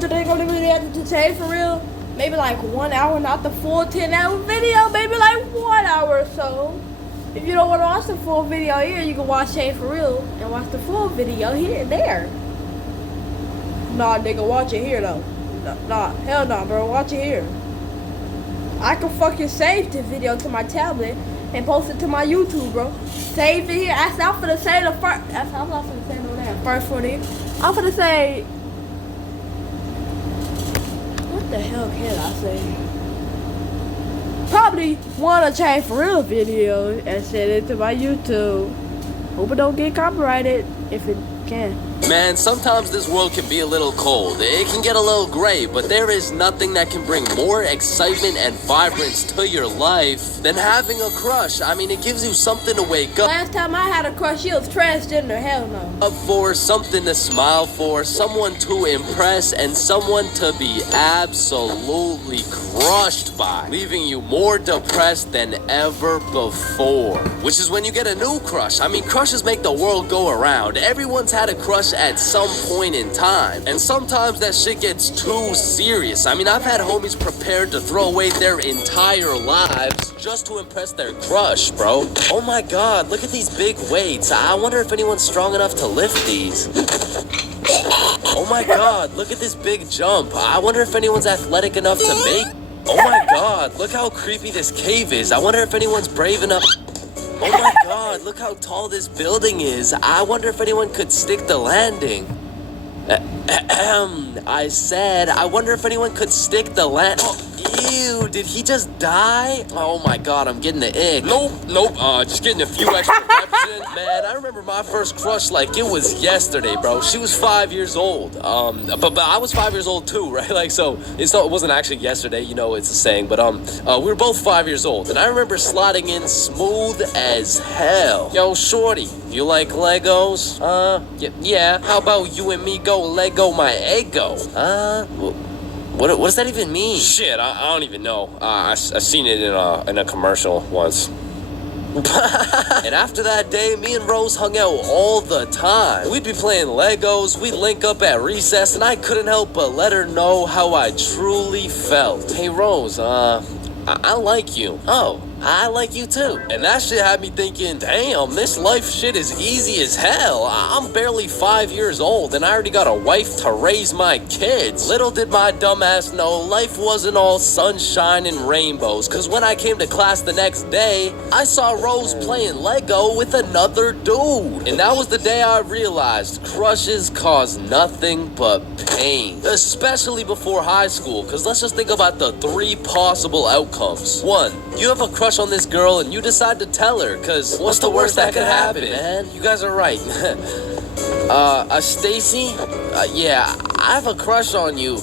Today gonna be reacting to Shade for real. Maybe like 1 hour, not the full 10-hour video. Maybe like 1 hour or so. If you don't want to watch the full video here, you can watch Shade for real and watch the full video here, there. Nah, nigga, watch it here though. Nah, hell no, bro, watch it here. I can fucking save this video to my tablet and post it to my YouTube, bro. Save it here. I'm finna say the first. I'm not finna say no damn first for it. I'm finna say. What the hell can I say? Probably one of Shade for real videos and send it to my YouTube. Hope it don't get copyrighted if it can. Man, sometimes this world can be a little cold. It can get a little gray, but there is nothing that can bring more excitement and vibrance to your life than having a crush. I mean, it gives you something to wake up Last time I had a crush, she was transgender. Hell no. for, something to smile for, someone to impress, and someone to be absolutely crushed by, leaving you more depressed than ever before. Which is when you get a new crush. I mean, crushes make the world go around. Everyone's had a crush at some point in time, and sometimes that shit gets too serious. I mean, I've had homies prepared to throw away their entire lives just to impress their crush, bro. Oh my god, look at these big weights. I wonder if anyone's strong enough to lift these. Oh my god, look at this big jump. I wonder if anyone's athletic enough to make. Oh my god, look how creepy this cave is. I wonder if anyone's brave enough. Oh my god, look how tall this building is. I wonder if anyone could stick the landing. I said, I wonder if anyone could stick the land. Oh, ew, did he just die? Oh my god, I'm getting the ick. Nope, just getting a few extra reps in. Man, I remember my first crush like it was yesterday, bro. She was 5 years old. But I was 5 years old too, right? Like, so it wasn't actually yesterday, you know, it's a saying, but we were both 5 years old, and I remember sliding in smooth as hell. Yo, shorty, you like Legos? Yeah. How about you and me go Lego my ego? What does that even mean? Shit, I don't even know. I seen it in a commercial once. And after that day, me and Rose hung out all the time. We'd be playing Legos, we'd link up at recess, and I couldn't help but let her know how I truly felt. Hey Rose, I like you. Oh, I like you too. And that shit had me thinking, damn, this life shit is easy as hell. I'm barely 5 years old and I already got a wife to raise my kids. Little did my dumb ass know life wasn't all sunshine and rainbows, cause when I came to class the next day, I saw Rose playing Lego with another dude. And that was the day I realized crushes cause nothing but pain. Especially before high school, cause let's just think about the 3 possible outcomes. 1, you have a crush on this girl and you decide to tell her, cause what's the worst that could happen, man? You guys are right. Stacy? Yeah, I have a crush on you.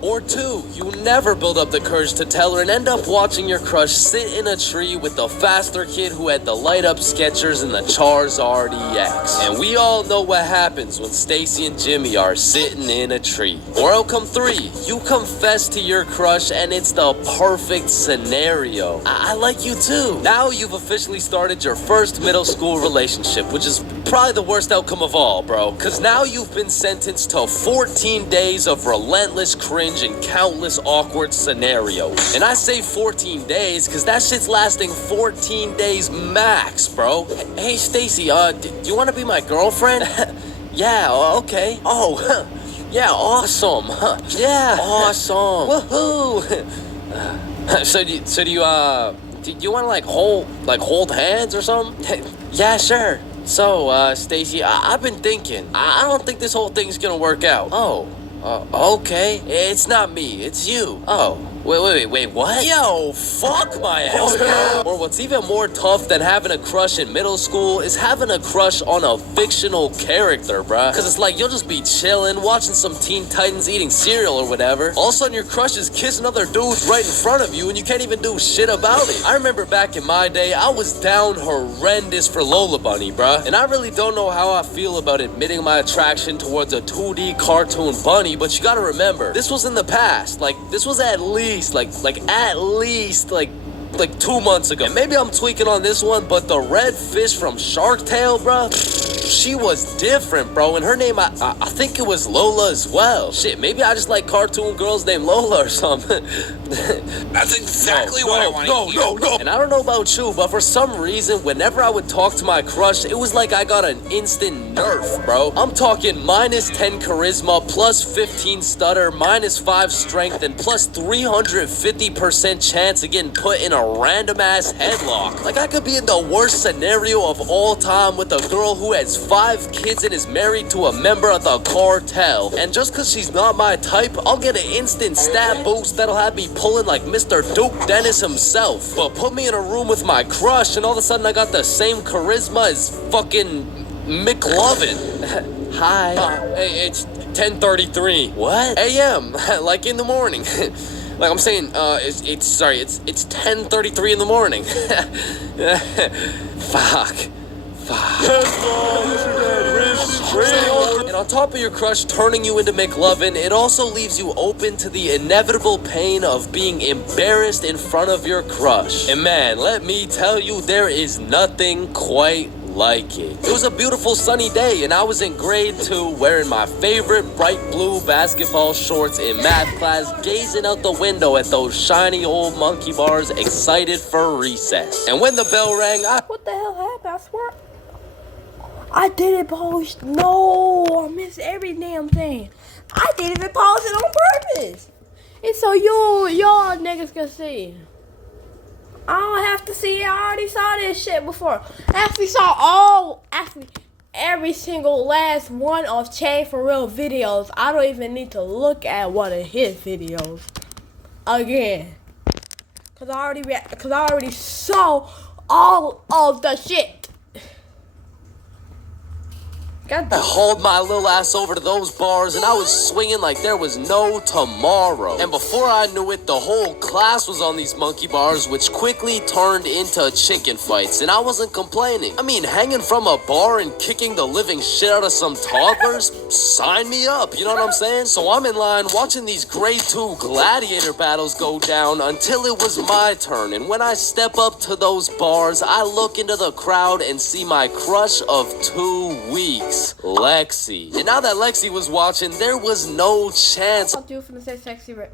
Or 2, you never build up the courage to tell her and end up watching your crush sit in a tree with the faster kid who had the light up Skechers and the Charizard EX. And we all know what happens when Stacy and Jimmy are sitting in a tree. Or outcome 3, you confess to your crush and it's the perfect scenario. I like you too. Now you've officially started your first middle school relationship, which is probably the worst outcome of all, bro. Cause now you've been sentenced to 14 days of relentless cringe and countless awkward scenarios. And I say 14 days cause that shit's lasting 14 days max, bro. Hey Stacy, do you wanna be my girlfriend? Yeah, okay. Oh, yeah, awesome. Yeah, awesome. Woohoo. So do you wanna like hold hands or something? Yeah, sure. So, Stacy, I've been thinking. I don't think this whole thing's gonna work out. Oh, okay. It's not me, it's you. Oh, wait, what? Yo, fuck my ass. Or what's even more tough than having a crush in middle school is having a crush on a fictional character, bruh. Cause it's like you'll just be chilling, watching some Teen Titans eating cereal or whatever. All of a sudden your crush is kissing other dudes right in front of you and you can't even do shit about it. I remember back in my day, I was down horrendous for Lola Bunny, bruh. And I really don't know how I feel about admitting my attraction towards a 2D cartoon bunny, but you gotta remember, this was in the past. Like, this was at least least like 2 months ago. And maybe I'm tweaking on this one, but the red fish from Shark Tale, bro, she was different, bro. And her name, I think it was Lola as well. Shit, maybe I just like cartoon girls named Lola or something. That's exactly what I want to hear. No. And I don't know about you, but for some reason, whenever I would talk to my crush, it was like I got an instant nerf, bro. I'm talking minus 10 charisma, plus 15 stutter, minus 5 strength, and plus 350% chance of getting put in a random ass headlock. Like, I could be in the worst scenario of all time with a girl who has 5 kids and is married to a member of the cartel. And just cause she's not my type, I'll get an instant stat boost that'll have me pulling like Mr. Duke Dennis himself. But put me in a room with my crush and all of a sudden I got the same charisma as fucking McLovin. Hi. Hey, it's 10:33. What? AM, like in the morning. Like I'm saying, it's 10:33 in the morning. Fuck. And on top of your crush turning you into McLovin, it also leaves you open to the inevitable pain of being embarrassed in front of your crush. And man, let me tell you, there is nothing quite like it. It was a beautiful sunny day and I was in grade 2 wearing my favorite bright blue basketball shorts in math class, gazing out the window at those shiny old monkey bars, excited for recess. And when the bell rang, What the hell happened? I swear. I didn't post. No, I missed every damn thing. I didn't even post it on purpose. It's so y'all niggas can see. I don't have to see it. I already saw this shit before. I actually saw every single last one of Chain For Real videos. I don't even need to look at one of his videos again. Cause I already saw all of the shit. I hauled my little ass over to those bars and I was swinging like there was no tomorrow. And before I knew it, the whole class was on these monkey bars, which quickly turned into chicken fights. And I wasn't complaining. I mean, hanging from a bar and kicking the living shit out of some toddlers? Sign me up, you know what I'm saying? So I'm in line watching these grade 2 gladiator battles go down until it was my turn. And when I step up to those bars, I look into the crowd and see my crush of 2 weeks. Lexi. And now that Lexi was watching, there was no chance I'll do for the say sexy right.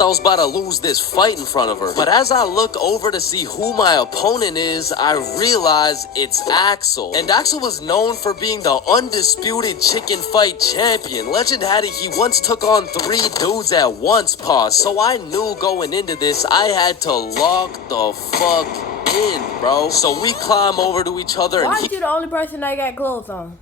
I was about to lose this fight in front of her. But as I look over to see who my opponent is, I realize it's Axel. And Axel was known for being the undisputed chicken fight champion. Legend had it he once took on 3 dudes at once, pause. So I knew going into this, I had to lock the fuck in, bro. So we climb over to each other Why and are you the only person that got clothes on?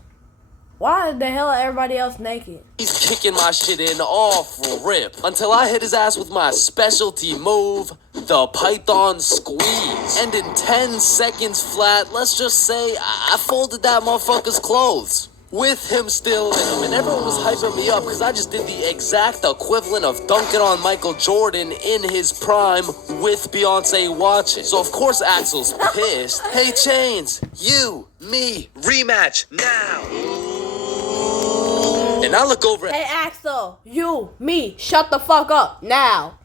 Why the hell are everybody else naked? he's kicking my shit in off rip until I hit his ass with my specialty move, the Python Squeeze. And in 10 seconds flat, let's just say I folded that motherfucker's clothes. With him still in them, and everyone was hyping me up because I just did the exact equivalent of dunking on Michael Jordan in his prime with Beyonce watching. So of course Axel's pissed. Hey Chains, you, me, rematch now. And I look over Hey Axel, you, me, shut the fuck up now.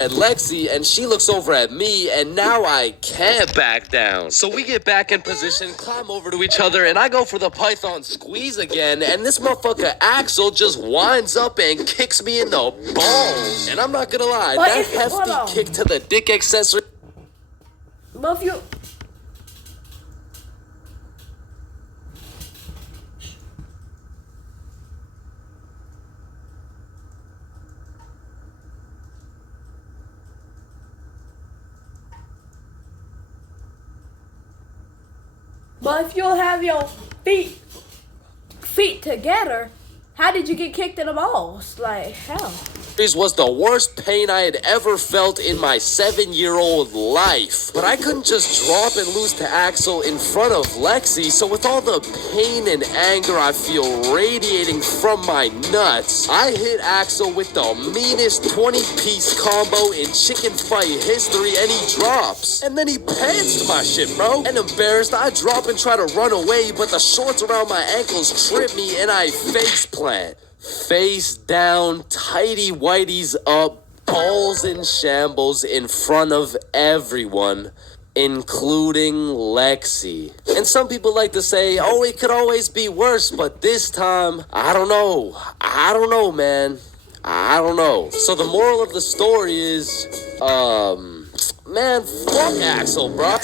at Lexi, and she looks over at me, and now I can't back down. So we get back in position, climb over to each other, and I go for the Python Squeeze again, and this motherfucker Axel just winds up and kicks me in the balls. And I'm not gonna lie, But that if- hold on. hefty kick to the dick accessory. But if you... But if you'll have your feet together, how did you get kicked in the balls? Like, hell. Was the worst pain I had ever felt in my 7-year-old life. But I couldn't just drop and lose to Axel in front of Lexi, so with all the pain and anger I feel radiating from my nuts, I hit Axel with the meanest 20-piece combo in chicken fight history, and he drops. And then he pantsed my shit, bro. And embarrassed, I drop and try to run away, but the shorts around my ankles trip me and I face plant. Face down, tighty whities up, balls in shambles in front of everyone, including Lexi. And some people like to say, oh, it could always be worse, but this time, I don't know. I don't know, man. I don't know. So the moral of the story is, man, fuck Axel, bro.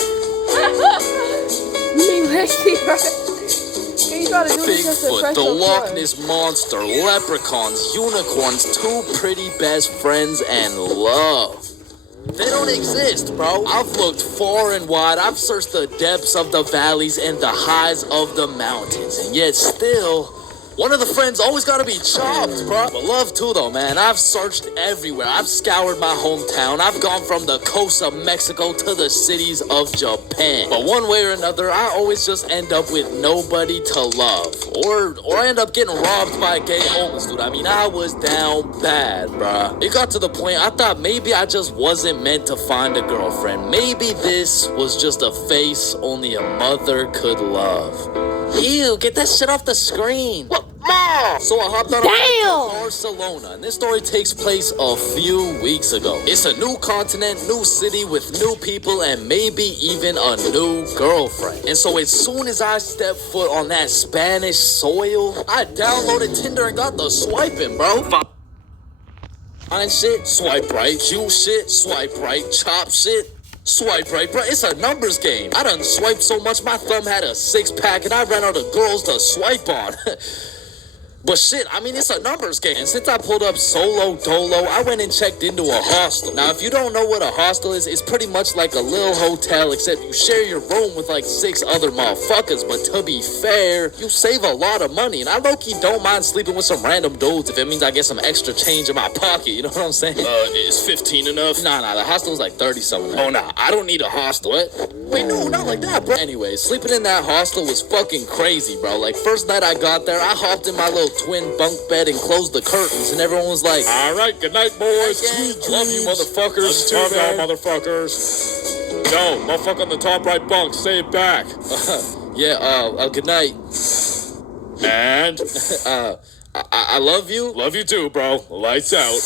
You mean Lexi, right? You gotta do this just to Bigfoot, fresh the your Loch blood. Ness Monster, leprechauns, unicorns, two pretty best friends, and love. They don't exist, bro. I've looked far and wide. I've searched the depths of the valleys and the highs of the mountains. And yet still, one of the friends always gotta be chopped, bro. But love too, though, man. I've searched everywhere. I've scoured my hometown. I've gone from the coast of Mexico to the cities of Japan. But one way or another, I always just end up with nobody to love. Or I end up getting robbed by a gay homeless dude. I mean, I was down bad, bruh. It got to the point I thought maybe I just wasn't meant to find a girlfriend. Maybe this was just a face only a mother could love. Ew, get that shit off the screen. What? Mom! So I hopped on a flight to Barcelona, and this story takes place a few weeks ago. It's a new continent, new city with new people, and maybe even a new girlfriend. And so as soon as I stepped foot on that Spanish soil, I downloaded Tinder and got the swiping, bro. Fine shit, swipe right. Cute shit, swipe right. Chop shit, swipe right, bro. It's a numbers game. I done swiped so much my thumb had a 6-pack and I ran out of girls to swipe on. But shit, I mean, it's a numbers game. And since I pulled up solo dolo, I went and checked into a hostel. Now, if you don't know what a hostel is, it's pretty much like a little hotel, except you share your room with like 6 other motherfuckers. But to be fair, you save a lot of money. And I low-key don't mind sleeping with some random dudes if it means I get some extra change in my pocket. You know what I'm saying? Is 15 enough? Nah, the hostel's like 30-something. Oh, nah, I don't need a hostel. What? Wait, no, not like that, bro. Anyway, sleeping in that hostel was fucking crazy, bro. Like, first night I got there, I hopped in my little twin bunk bed and closed the curtains, and everyone was like, all right, good night, boys. Love you, motherfuckers. Love y'all, motherfuckers. Yo, motherfucker on the top right bunk, say it back. Good night. And I love you. Love you too, bro. Lights out.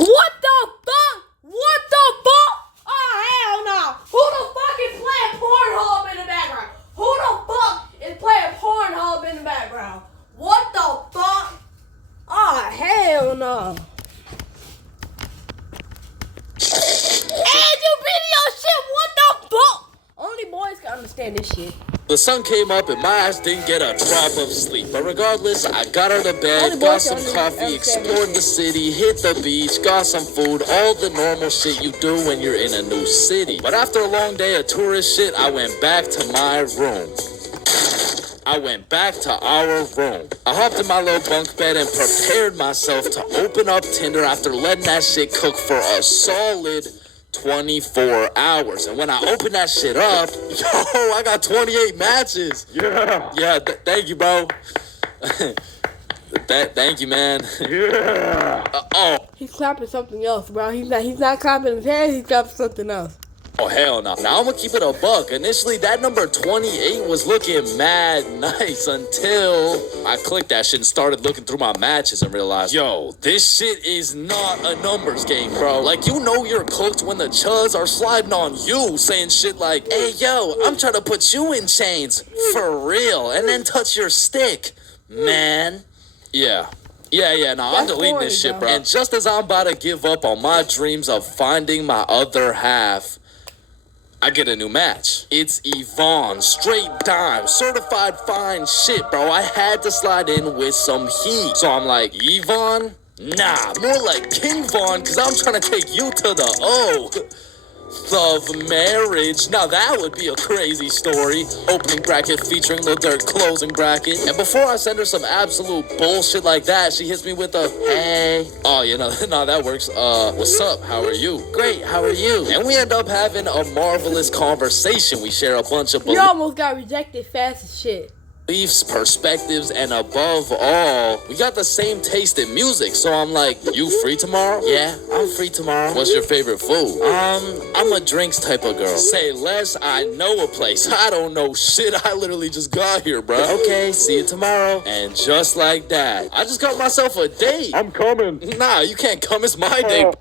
What the fuck? What the fuck? Oh, hell no. Who the fuck is playing Pornhub in the background? Who the fuck is playing Pornhub in the background? What the fuck? Oh, hell no. And you video shit, what the fuck? Only boys can understand this shit. The sun came up and my ass didn't get a drop of sleep. But regardless, I got out of bed, Only got boys some can coffee, understand explored the city, hit the beach, got some food, all the normal shit you do when you're in a new city. But after a long day of tourist shit, I went back to my room. I went back to our room. I hopped in my little bunk bed and prepared myself to open up Tinder after letting that shit cook for a solid 24 hours. And when I opened that shit up, I got 28 matches. Yeah, thank you, bro. Thank you, man. Yeah. He's clapping something else, bro. He's not clapping his hands, he's clapping something else. Oh, hell no. Now I'm gonna keep it a buck. Initially, that number 28 was looking mad nice until I clicked that shit and started looking through my matches and realized, yo, this shit is not a numbers game, bro. Like, you know you're cooked when the chuds are sliding on you, saying shit like, hey, yo, I'm trying to put you in chains. For real. And then touch your stick, man. Yeah, I'm deleting this shit, bro. And just as I'm about to give up on my dreams of finding my other half, I get a new match. It's Yvonne, straight dime, certified fine shit, bro. I had to slide in with some heat. So I'm like, Yvonne? Nah, more like King Von, cause I'm trying to take you to the O of marriage. Now that would be a crazy story. Opening bracket featuring Lil Durk, closing bracket. And before I send her some absolute bullshit like that, she hits me with a, hey. Oh, no, that works. What's up? How are you? Great, how are you? And we end up having a marvelous conversation. We share a bunch of You almost got rejected fast as shit. beliefs, perspectives, and above all, we got the same taste in music. So I'm like, you free tomorrow? Yeah, I'm free tomorrow. What's your favorite food? I'm a drinks type of girl. Say less, I know a place. I don't know shit. I literally just got here, bro. Okay, see you tomorrow. And just like that, I just got myself a date. I'm coming. Nah, you can't come. It's my date.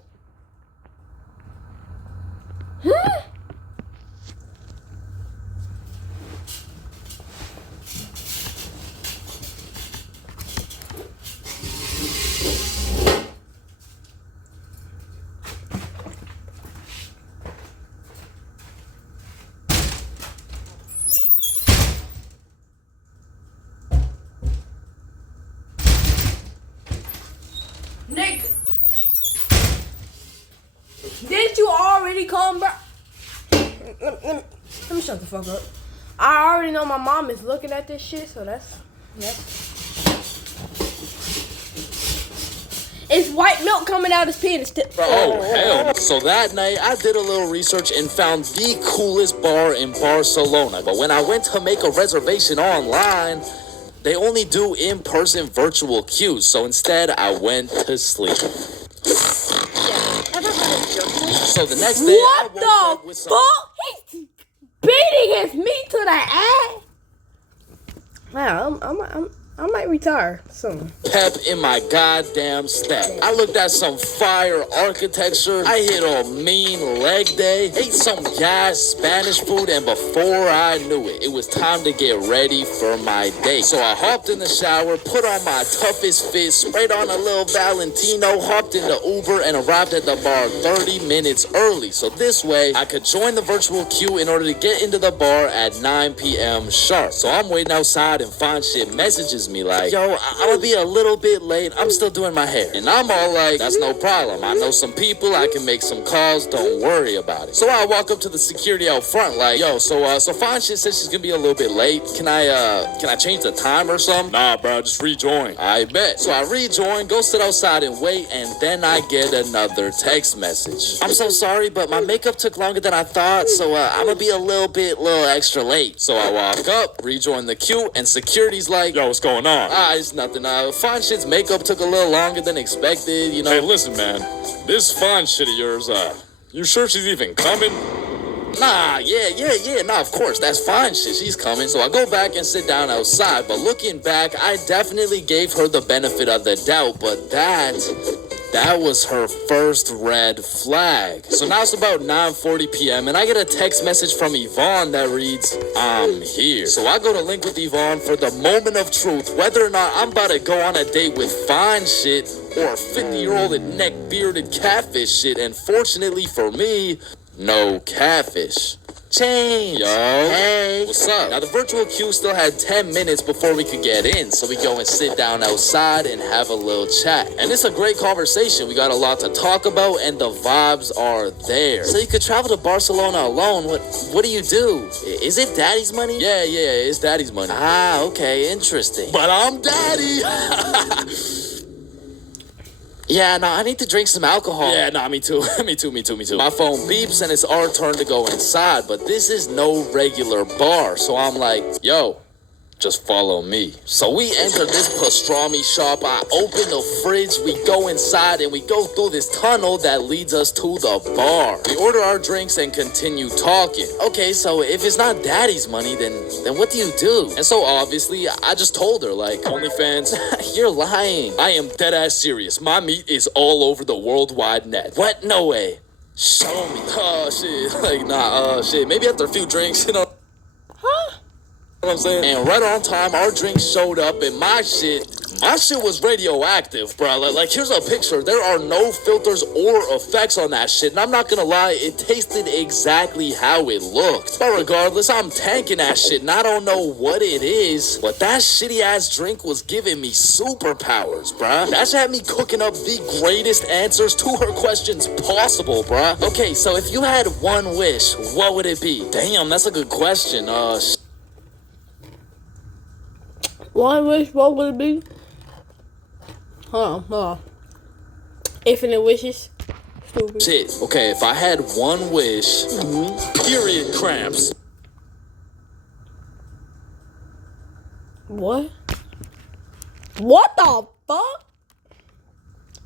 Nick, didn't you already come, bro? Let me shut the fuck up. I already know my mom is looking at this shit, so that's. It's white milk coming out his penis. Oh, hell. So that night, I did a little research and found the coolest bar in Barcelona. But when I went to make a reservation online, they only do in-person virtual queues. So instead, I went to sleep. So the next day, I woke up with what the fuck? He's beating his meat to the ass. Wow, I might retire soon. Pep in my goddamn step. I looked at some fire architecture. I hit a mean leg day. Ate some gas Spanish food, and before I knew it, it was time to get ready for my date. So I hopped in the shower, put on my toughest fit, sprayed on a little Valentino, hopped in the Uber, and arrived at the bar 30 minutes early. So this way, I could join the virtual queue in order to get into the bar at 9 p.m. sharp. So I'm waiting outside, and Fine Shit messages me like, yo, I'm gonna be a little bit late. I'm still doing my hair. And I'm all like, that's no problem. I know some people. I can make some calls. Don't worry about it. So I walk up to the security out front like, yo, so Fine Shit says she's gonna be a little bit late. Can I change the time or something? Nah, bro, just rejoin. I bet. So I rejoin, go sit outside and wait, and then I get another text message. I'm so sorry, but my makeup took longer than I thought, so I'm gonna be a little extra late. So I walk up, rejoin the queue, and security's like, Yo, what's going on? it's nothing. Fine Shit's makeup took a little longer than expected, you know. Hey, listen, man. This Fine Shit of yours, you sure she's even coming? Nah, nah, of course, that's Fine Shit. She's coming. So I go back and sit down outside, but looking back, I definitely gave her the benefit of the doubt, but that was her first red flag. So now it's about 9:40 p.m. and I get a text message from Yvonne that reads, I'm here. So I go to link with Yvonne for the moment of truth, whether or not I'm about to go on a date with Fine Shit or a 50-year-old neck-bearded catfish shit. And fortunately for me, no catfish. Change. Yo. Hey. What's up? Now, the virtual queue still had 10 minutes before we could get in, so we go and sit down outside and have a little chat. And it's a great conversation. We got a lot to talk about, and the vibes are there. So you could travel to Barcelona alone. What do you do? Is it daddy's money? Yeah, it's daddy's money. Ah, okay, interesting. But I'm daddy. Yeah, no, I need to drink some alcohol. Yeah, nah, me too. me too. My phone beeps and it's our turn to go inside, but this is no regular bar. So I'm like, yo, just follow me. So we enter this pastrami shop. I open the fridge, we go inside, and we go through this tunnel that leads us to the bar. We order our drinks and continue talking. Okay, so if it's not daddy's money, then what do you do? And so obviously, I just told her, like, OnlyFans, you're lying. I am dead ass serious. My meat is all over the worldwide net. What? No way. Show me. Oh, shit. Like, nah, shit. Maybe after a few drinks, you know. Huh? You know what I'm saying? And right on time, our drink showed up, and my shit was radioactive, bro. Like, here's a picture. There are no filters or effects on that shit, and I'm not gonna lie, it tasted exactly how it looked. But regardless, I'm tanking that shit, and I don't know what it is, but that shitty-ass drink was giving me superpowers, bruh. That shit had me cooking up the greatest answers to her questions possible, bruh. Okay, so if you had one wish, what would it be? Damn, that's a good question. One wish, what would it be? Hold on. Infinite wishes. Stupid. Shit. Okay, if I had one wish, period cramps. What? What the fuck?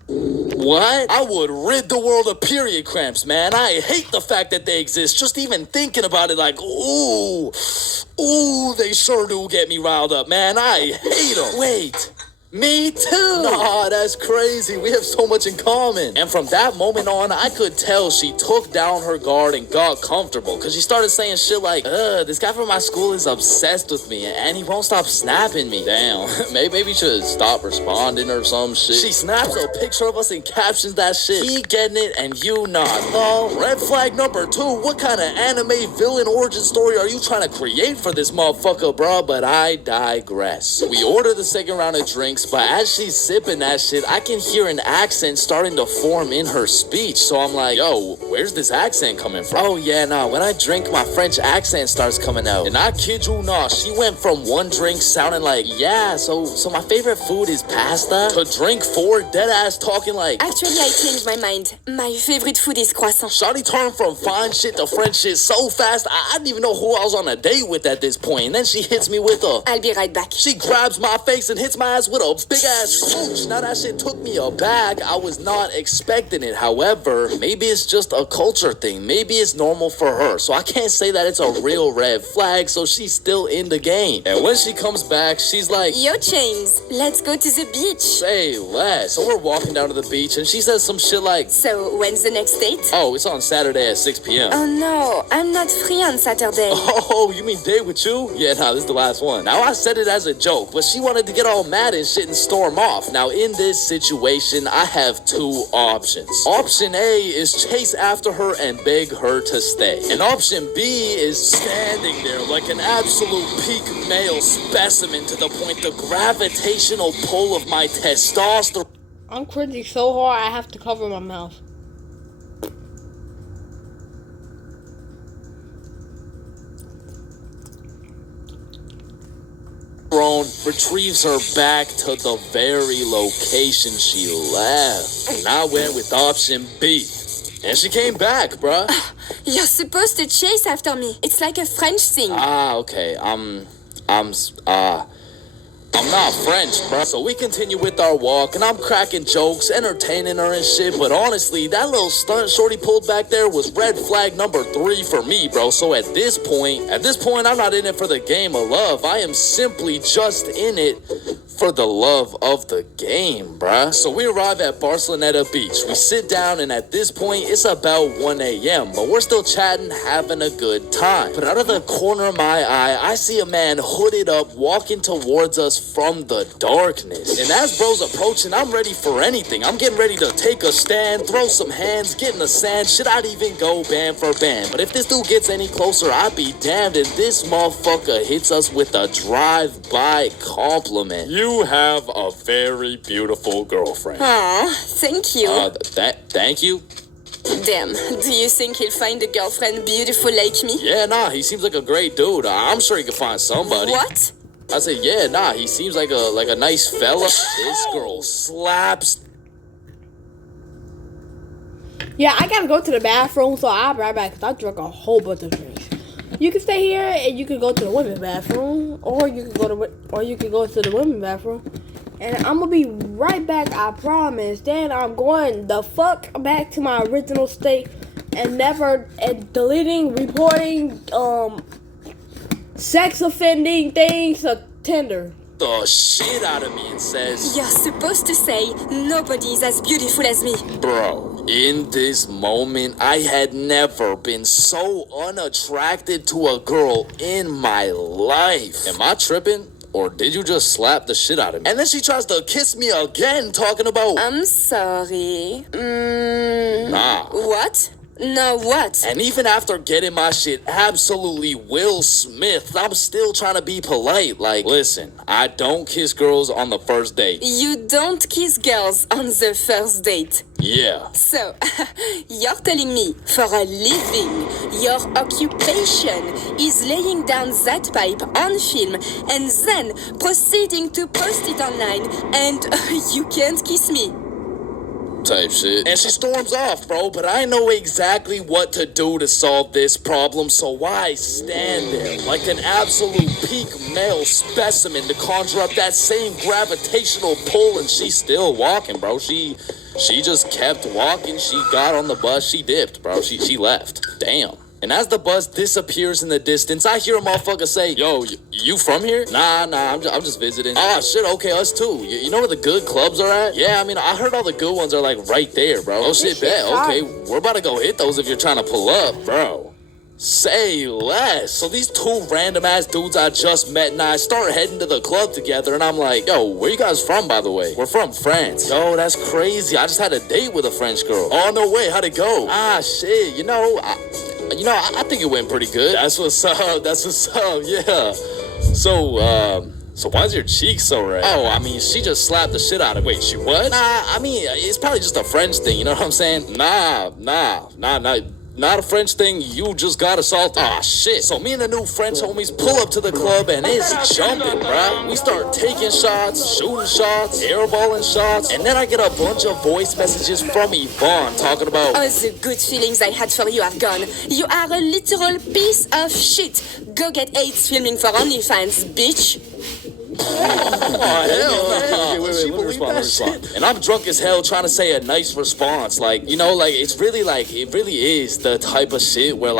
What? I would rid the world of period cramps, man. I hate the fact that they exist. Just even thinking about it, like, ooh, they sure do get me riled up, man. I hate them. Wait. Me too. Nah, that's crazy. We have so much in common. And from that moment on, I could tell she took down her guard and got comfortable. Because she started saying shit like, this guy from my school is obsessed with me and he won't stop snapping me. Damn, maybe we should stop responding or some shit. She snaps a picture of us and captions that shit. He getting it and you not. Oh, red flag number 2. What kind of anime villain origin story are you trying to create for this motherfucker, bro? But I digress. We order the second round of drinks. But as she's sipping that shit, I can hear an accent starting to form in her speech. So I'm like, yo, where's this accent coming from? Oh yeah, nah, when I drink, my French accent starts coming out. And I kid you not, she went from one drink sounding like, yeah, so my favorite food is pasta, to drink 4 dead ass talking like, Actually, I changed my mind. My favorite food is croissant. Shawty turned from fine shit to French shit so fast, I didn't even know who I was on a date with at this point. And then she hits me with a, I'll be right back. she grabs my face and hits my ass with a big ass smooch. Now that shit took me aback. I was not expecting it. However, maybe it's just a culture thing. Maybe it's normal for her. So I can't say that it's a real red flag. So she's still in the game. And when she comes back, she's like, Yo, Chains, let's go to the beach. say less. So we're walking down to the beach and she says some shit like, So, when's the next date? oh, it's on Saturday at 6 p.m. Oh no, I'm not free on Saturday. Oh, you mean date with you? Yeah, nah, this is the last one. Now, I said it as a joke, but she wanted to get all mad and shit and storm off. Now, in this situation, I have 2 options. Option A is chase after her and beg her to stay. And option B is standing there like an absolute peak male specimen to the point the gravitational pull of my testosterone I'm cringing so hard I have to cover my mouth. retrieves her back to the very location she left. And I went with option B. And she came back, bruh. You're supposed to chase after me. It's like a French thing. Okay. I'm not French, bruh. So we continue with our walk, and I'm cracking jokes, entertaining her and shit. But honestly, that little stunt shorty pulled back there was red flag number 3 for me, bro. So at this point, I'm not in it for the game of love. I am simply just in it for the love of the game, bruh. So we arrive at Barceloneta Beach. We sit down, and at this point, it's about 1 a.m. But we're still chatting, having a good time. But out of the corner of my eye, I see a man hooded up walking towards us from the darkness. And as bro's approaching, I'm ready for anything. I'm getting ready to take a stand, throw some hands, get in the sand. Should I even go band for band? But if this dude gets any closer, I'd be damned. And this motherfucker hits us with a drive-by compliment. You have a very beautiful girlfriend. Aw, thank you. Thank you? Damn, do you think he'll find a girlfriend beautiful like me? Yeah, nah, he seems like a great dude. I'm sure he could find somebody. What? I said, yeah, nah, he seems like a nice fella. This girl slaps. Yeah, I gotta go to the bathroom, so I'll be right back because I drank a whole bunch of drinks. You can stay here and you can go to the women's bathroom, or you can go to the women's bathroom. And I'm gonna be right back, I promise. Then I'm going the fuck back to my original state and deleting, reporting, sex offending things to Tinder. The shit out of me and says, You're supposed to say nobody is as beautiful as me. bro, in this moment, I had never been so unattracted to a girl in my life. Am I tripping? Or did you just slap the shit out of me? And then she tries to kiss me again, talking about, I'm sorry. nah. What? No, what? And even after getting my shit absolutely Will Smith, I'm still trying to be polite. Like, listen, I don't kiss girls on the first date. You don't kiss girls on the first date. Yeah. So, you're telling me, for a living, your occupation is laying down that pipe on film and then proceeding to post it online, and you can't kiss me. Type shit. And she storms off, bro, but I know exactly what to do to solve this problem, so I stand there like an absolute peak male specimen to conjure up that same gravitational pull, and she's still walking, bro. She just kept walking. She got on the bus. She dipped, bro. She left. Damn. And as the bus disappears in the distance, I hear a motherfucker say, "Yo, you from here?" Nah, I'm just visiting. Ah, shit, okay, us too. You know where the good clubs are at? Yeah, I mean, I heard all the good ones are like right there, bro. Oh shit, bet. Okay, we're about to go hit those if you're trying to pull up, bro. Say less. So these two random ass dudes I just met and I start heading to the club together, and I'm like, "Yo, where you guys from, by the way?" "We're from France." "Yo, that's crazy. I just had a date with a French girl." "Oh, no way. How'd it go?" "Ah, shit. I think it went pretty good." "That's what's up. That's what's up. Yeah. So why's your cheek so red?" "Oh, I mean, she just slapped the shit out of me." "Wait, she what?" "Nah, I mean, it's probably just a French thing. You know what I'm saying?" Nah. Not a French thing, you just got assaulted." "Ah, shit." So me and the new French homies pull up to the club and it's jumping, bruh. We start taking shots, shooting shots, airballing shots, and then I get a bunch of voice messages from Yvonne talking about, All the good feelings I had for you are gone. You are a literal piece of shit. Go get AIDS filming for OnlyFans, bitch. Let me respond. And I'm drunk as hell trying to say a nice response. It really is the type of shit where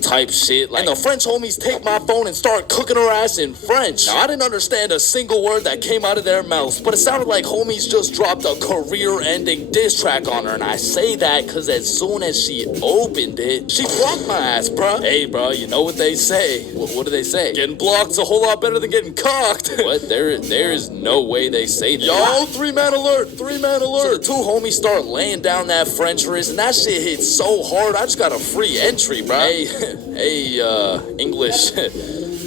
type shit. And the French homies take my phone and start cooking her ass in French. Now, I didn't understand a single word that came out of their mouths, but it sounded like homies just dropped a career-ending diss track on her. And I say that because as soon as she opened it, she blocked my ass, bruh. Hey, bro, you know what they say. What do they say? Getting blocked's a whole lot better than getting cocked. What? There is no way they say that. Yo, 3-man alert, 3-man alert. So the two homies start laying down that French wrist, and that shit hit so hard, I just got a free entry, bro. Hey, English,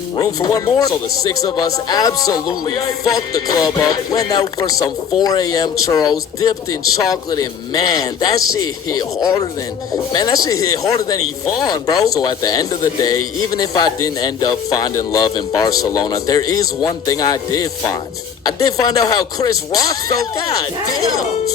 room for one more? So the six of us absolutely fucked the club up, went out for some 4 a.m. churros, dipped in chocolate, and man, that shit hit harder than Yvonne, bro. So at the end of the day, even if I didn't end up finding love in Barcelona, there is one thing I did find. I did find out how Chris Rock felt. God damn.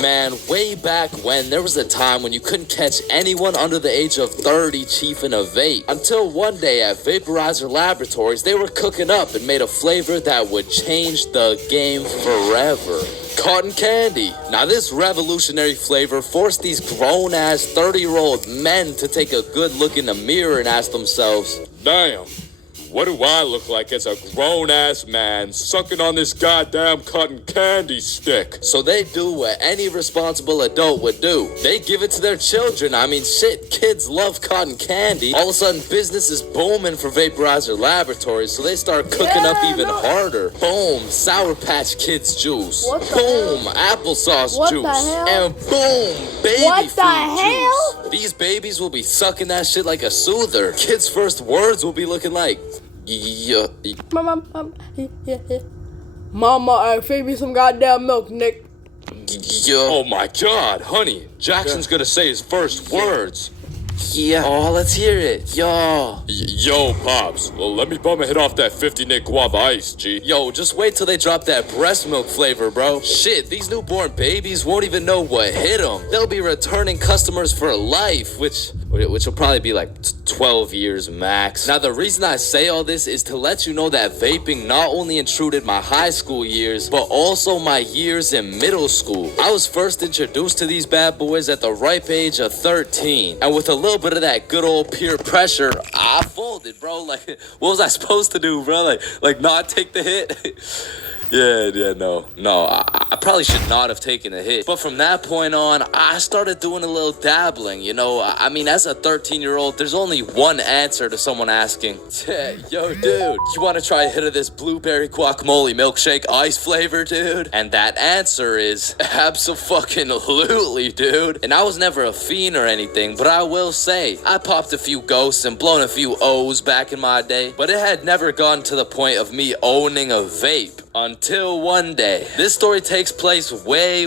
Man, way back when, there was a time when you couldn't catch anyone under the age of 30 chiefing a vape. Until one day at Vaporizer Laboratories, they were cooking up and made a flavor that would change the game forever. Cotton candy. Now this revolutionary flavor forced these grown-ass 30-year-old men to take a good look in the mirror and ask themselves, Damn, what do I look like as a grown-ass man sucking on this goddamn cotton candy stick? So they do what any responsible adult would do. They give it to their children. I mean, shit, kids love cotton candy. All of a sudden, business is booming for Vaporizer Laboratories, so they start cooking up even harder. Boom, Sour Patch Kids juice. Boom, applesauce juice. And boom, baby food juice. These babies will be sucking that shit like a soother. Kids' first words will be looking like, Mama, feed me some goddamn milk, Nick. Oh my god, honey, Jackson's gonna say his first words. Yeah. Oh, let's hear it. Yo. Yo, Pops. Well, let me bum a hit off that 50 Nick Guava Ice, G. Yo, just wait till they drop that breast milk flavor, bro. Shit, these newborn babies won't even know what hit them. They'll be returning customers for life, which will probably be like 12 years max. Now, the reason I say all this is to let you know that vaping not only intruded my high school years, but also my years in middle school. I was first introduced to these bad boys at the ripe age of 13, and with a little bit of that good old peer pressure, I folded, bro. Like, what was I supposed to do, bro? Like not take the hit? No. I probably should not have taken the hit. But from that point on, I started doing a little dabbling, you know? I mean, as a 13-year-old, there's only one answer to someone asking, yo, dude, you want to try a hit of this blueberry guacamole milkshake ice flavor, dude? And that answer is abso-fucking-lutely, dude. And I was never a fiend or anything, but I will say, I popped a few ghosts and blown a few O's back in my day, but it had never gone to the point of me owning a vape. Until one day. This story takes place way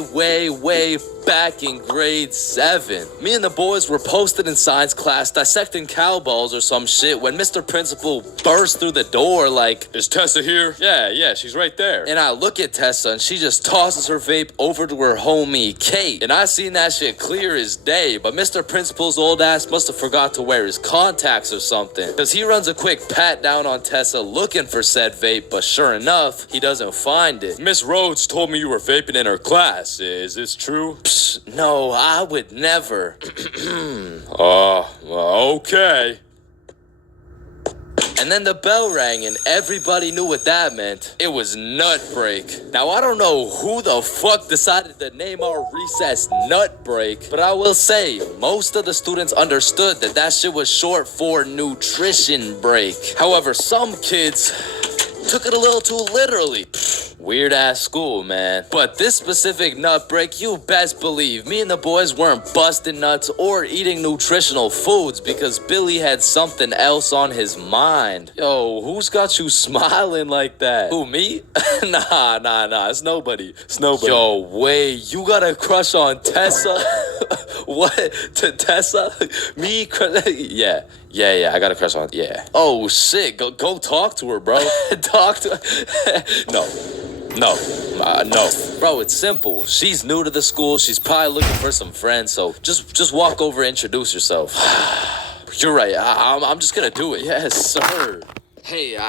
back in grade 7. Me and the boys were posted in science class dissecting cow balls or some shit when Mr. Principal burst through the door like, Is Tessa here? Yeah, she's right there. and I look at Tessa and she just tosses her vape over to her homie Kate. And I seen that shit clear as day, but Mr. Principal's old ass must have forgot to wear his contacts or something. Cause he runs a quick pat down on Tessa looking for said vape, but sure enough, he doesn't find it. Miss Rhodes told me you were vaping in her class. Is this true? Psh, no, I would never. Okay. And then the bell rang and everybody knew what that meant. It was nut break. Now I don't know who the fuck decided to name our recess nut break, but I will say most of the students understood that that shit was short for nutrition break. However, some kids took it a little too literally. Weird ass school, man. But this specific nut break, you best believe me and the boys weren't busting nuts or eating nutritional foods because Billy had something else on his mind. Yo, who's got you smiling like that? Who, me? Nah. It's nobody. Yo, wait, you got a crush on Tessa? What? To Tessa? Me? Yeah, I got a crush on, yeah. Oh, shit, go talk to her, bro. Talk to her. No. Bro, it's simple. She's new to the school. She's probably looking for some friends, so just walk over and introduce yourself. You're right. I'm just gonna do it. Yes, sir. Hey, Did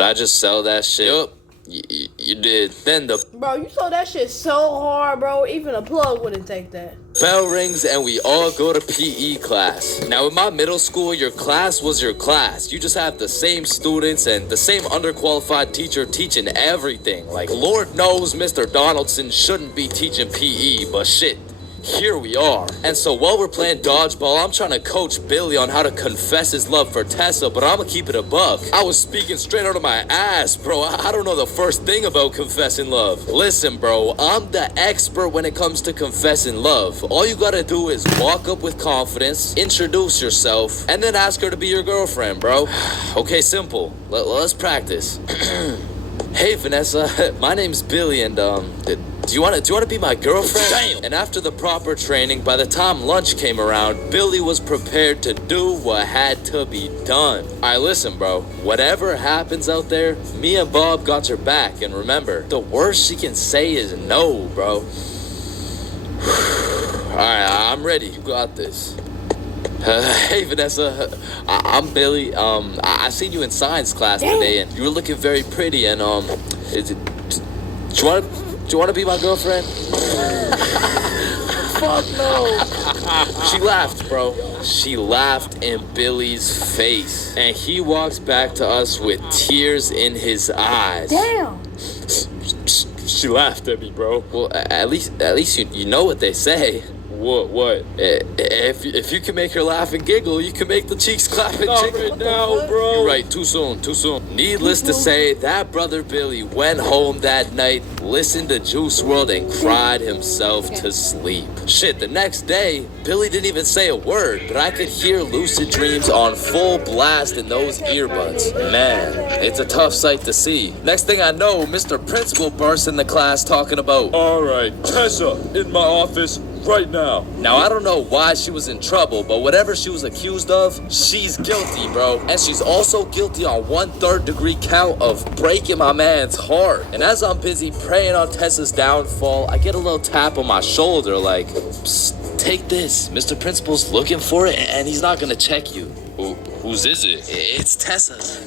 I just sell that shit? Yup. You did. Then the Bro, you sold that shit so hard, bro. Even a plug wouldn't take that. bell rings and we all go to PE class. Now in my middle school, your class was your class. You just have the same students and the same underqualified teacher teaching everything. Like, Lord knows Mr. Donaldson shouldn't be teaching PE, but shit, here we are. And so while we're playing dodgeball, I'm trying to coach Billy on how to confess his love for Tessa, but I'ma keep it a buck. I was speaking straight out of my ass, bro. I don't know the first thing about confessing love. Listen, bro, I'm the expert when it comes to confessing love. All you gotta do is walk up with confidence, introduce yourself, and then ask her to be your girlfriend, bro. Okay, simple. Let's practice. Hey, Vanessa, my name's Billy, and do you want to be my girlfriend? Damn. And after the proper training, by the time lunch came around, Billy was prepared to do what had to be done. Alright, listen, bro. Whatever happens out there, me and Bob got your back, and remember, the worst she can say is no, bro. Alright, I'm ready. You got this. Hey, Vanessa, I'm Billy. I seen you in science class today, and you were looking very pretty. And do you want to be my girlfriend? Fuck no. She laughed, bro. She laughed in Billy's face, and he walks back to us with tears in his eyes. Damn. She laughed at me, bro. Well, at least you know what they say. What? If you can make her laugh and giggle, you can make the cheeks clap and Stop jiggle. it now, bro. You're right, too soon. Needless to say, that brother Billy went home that night, listened to Juice WRLD, and cried himself to sleep. Shit, the next day, Billy didn't even say a word, but I could hear Lucid Dreams on full blast in those earbuds. Man, it's a tough sight to see. Next thing I know, Mr. Principal bursts in the class talking about, All right, Tessa, in my office right now. now, I don't know why she was in trouble, but whatever she was accused of, she's guilty, bro. And she's also guilty on 1/3 degree count of breaking my man's heart. And as I'm busy praying on Tessa's downfall, I get a little tap on my shoulder like, psst, take this. Mr. Principal's looking for it, and he's not gonna check you. Whose is it? It's Tessa's.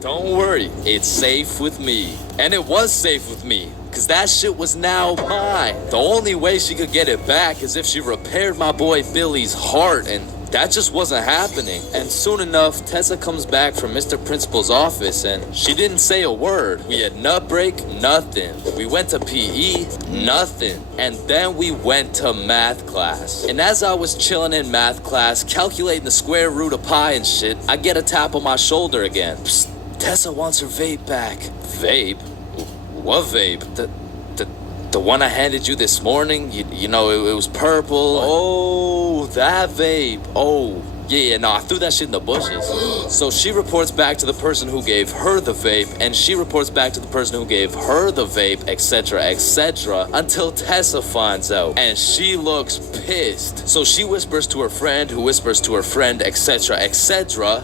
Don't worry, it's safe with me. And it was safe with me, cause that shit was now mine. The only way she could get it back is if she repaired my boy Billy's heart, and that just wasn't happening. And soon enough, Tessa comes back from Mr. Principal's office, and she didn't say a word. We had nut break, nothing. We went to PE, nothing. And then we went to math class. And as I was chilling in math class, calculating the square root of pi and shit, I get a tap on my shoulder again. Psst, Tessa wants her vape back. Vape? What vape? The one I handed you this morning? You know, it was purple. Oh, that vape. Oh, Yeah, no, I threw that shit in the bushes. So she reports back to the person who gave her the vape, and she reports back to the person who gave her the vape, etc., until Tessa finds out, and she looks pissed. So she whispers to her friend, who whispers to her friend, etc.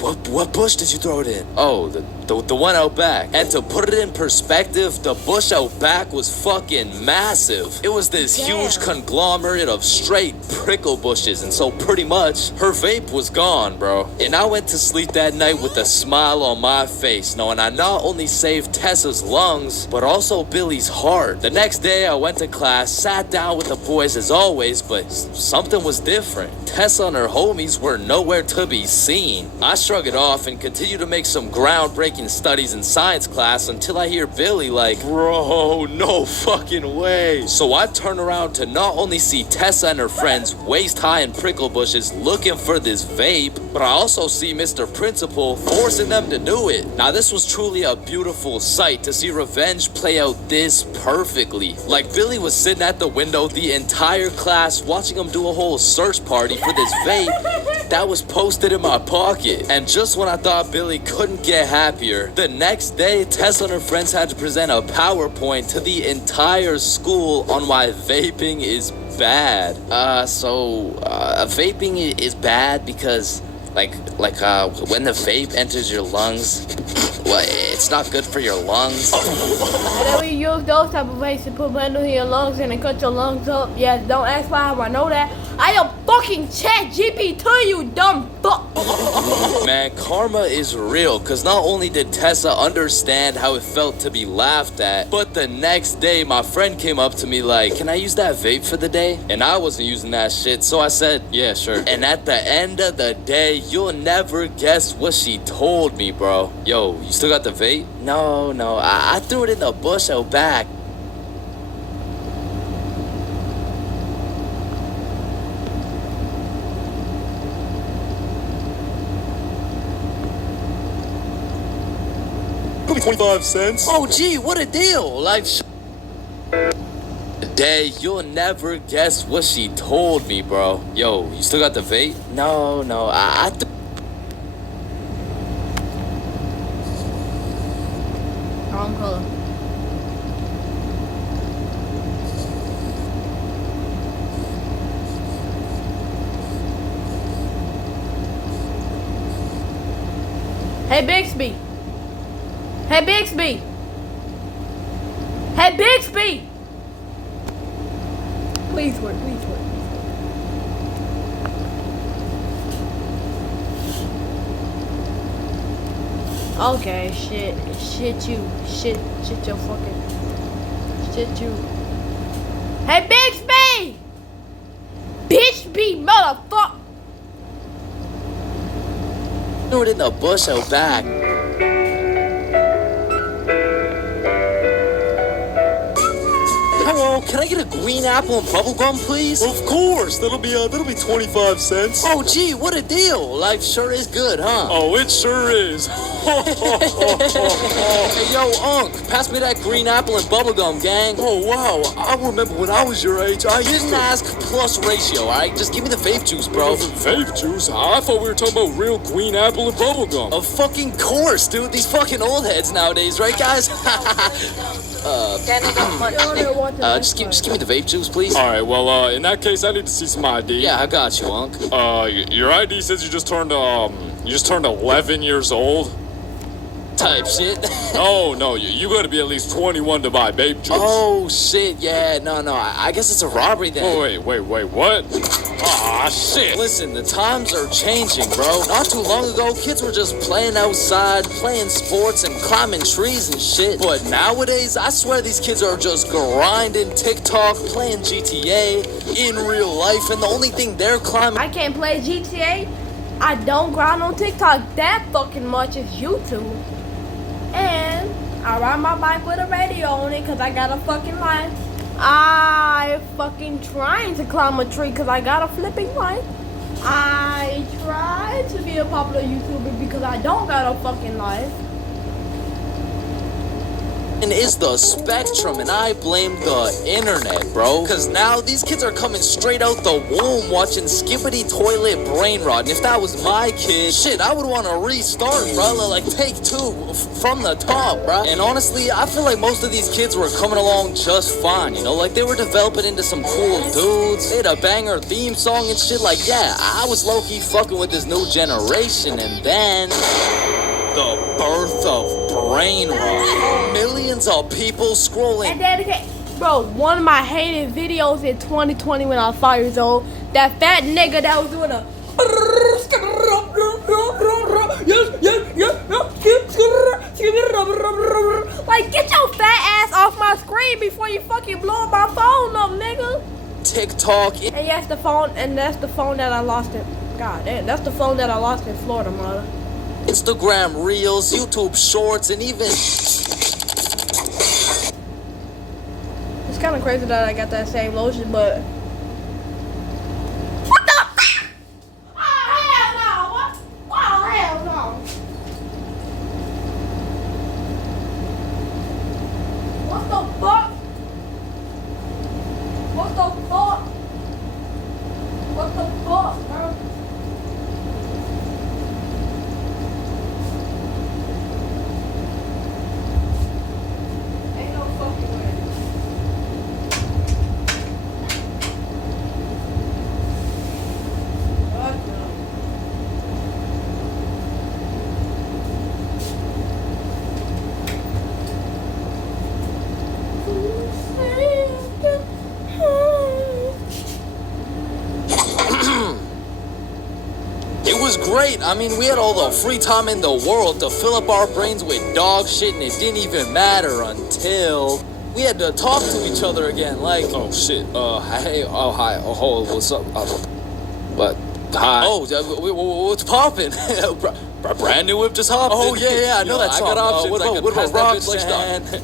What bush did you throw it in? Oh, the one out back. And to put it in perspective, the bush out back was fucking massive. It was this huge conglomerate of straight prickle bushes, and so pretty much her vape was gone, bro. And I went to sleep that night with a smile on my face, knowing I not only saved Tessa's lungs, but also Billy's heart. The next day I went to class, sat down with the boys as always, but something was different. Tessa and her homies were nowhere to be seen. I shrug it off and continue to make some groundbreaking studies in science class until I hear Billy like, bro, no fucking way. So I turn around to not only see Tessa and her friends waist high in prickle bushes looking for this vape, but I also see Mr. Principal forcing them to do it. Now this was truly a beautiful sight to see revenge play out this perfectly. Like Billy was sitting at the window the entire class watching him do a whole search party for this vape that was posted in my pocket. And just when I thought Billy couldn't get happier, the next day Tessa and her friends had to present a PowerPoint to the entire school on why vaping is bad. Vaping is bad because when the vape enters your lungs, well, it's not good for your lungs. And then we use those type of vapes to put blend in your lungs and cut your lungs up. Yes, don't ask why I know that. I am fucking ChatGPT to you, dumb fuck. Man, karma is real, cause not only did Tessa understand how it felt to be laughed at, but the next day my friend came up to me like, can I use that vape for the day? And I wasn't using that shit, so I said, yeah, sure. And at the end of the day, you'll never guess what she told me, bro. Yo, you still got the vape? No, I threw it in the bush out back. Could be 25 cents. Oh, gee, what a deal. Like, day, you'll never guess what she told me, bro. Yo, you still got the vape? No, I Wrong color. Hey Bixby. Hey Bixby. Hey Bixby. Please work. Okay, shit you. Hey Bixby. Bixby, motherfucker. threw it in the bush out back. Hello, can I get a green apple and bubblegum, please? Of course, that'll be 25 cents. Oh, gee, what a deal. Life sure is good, huh? Oh, it sure is. Hey, yo, Unc, pass me that green apple and bubblegum, gang. Oh, wow. I remember when I was your age, I used Didn't to... ask plus ratio, all right? Just give me the vape juice, bro. Vape juice? I thought we were talking about real green apple and bubblegum. Of fucking course, dude. These fucking old heads nowadays, right, guys? Just give me the vape juice, please. All right, well, in that case, I need to see some ID. Yeah, I got you, Unc. Your ID says you just turned 11 years old. Type shit. No, you gotta be at least 21 to buy vape juice. Oh, shit, yeah, no, I guess it's a robbery then. Oh, wait, what? Ah, shit. Listen, the times are changing, bro. Not too long ago, kids were just playing outside, playing sports, and climbing trees and shit. But nowadays, I swear these kids are just grinding TikTok, playing GTA in real life, and the only thing they're climbing... I can't play GTA. I don't grind on TikTok that fucking much as YouTube. And I ride my bike with a radio on it because I got a fucking life. I fucking trying to climb a tree because I got a flipping life. I try to be a popular YouTuber because I don't got a fucking life. is the spectrum, and I blame the internet, bro. Cause now these kids are coming straight out the womb watching Skibbity Toilet Brain Rot. And if that was my kid, shit, I would want to restart, bro. Like take two from the top, bro. And honestly, I feel like most of these kids were coming along just fine, you know? Like they were developing into some cool dudes. They had a banger theme song and shit. Like, yeah, I was low-key fucking with this new generation. And then the birth of brain rot. Millions of people scrolling. And dedicate. Bro, one of my hated videos in 2020 when I was 5 years old, that fat nigga that was doing a like, get your fat ass off my screen before you fucking blow my phone up, nigga. TikTok. And yes, the phone, and that's the phone that I lost in. God damn, that's the phone that I lost in Florida, mother. Instagram Reels, YouTube Shorts, and even... It's kind of crazy that I got that same lotion, but... What the fuck? Oh, hell no! What? Oh, hell no! What the fuck? What the fuck? What the fuck, bro? Ain't no fucking way. Fuck no. It was great. I mean, we had all the free time in the world to fill up our brains with dog shit, and it didn't even matter until we had to talk to each other again. Like, oh shit, hey, oh hi, oh what's up? What? Hi. Oh, what's poppin'? Brand new whip just hopped. Oh yeah, I know that song. I got options. What about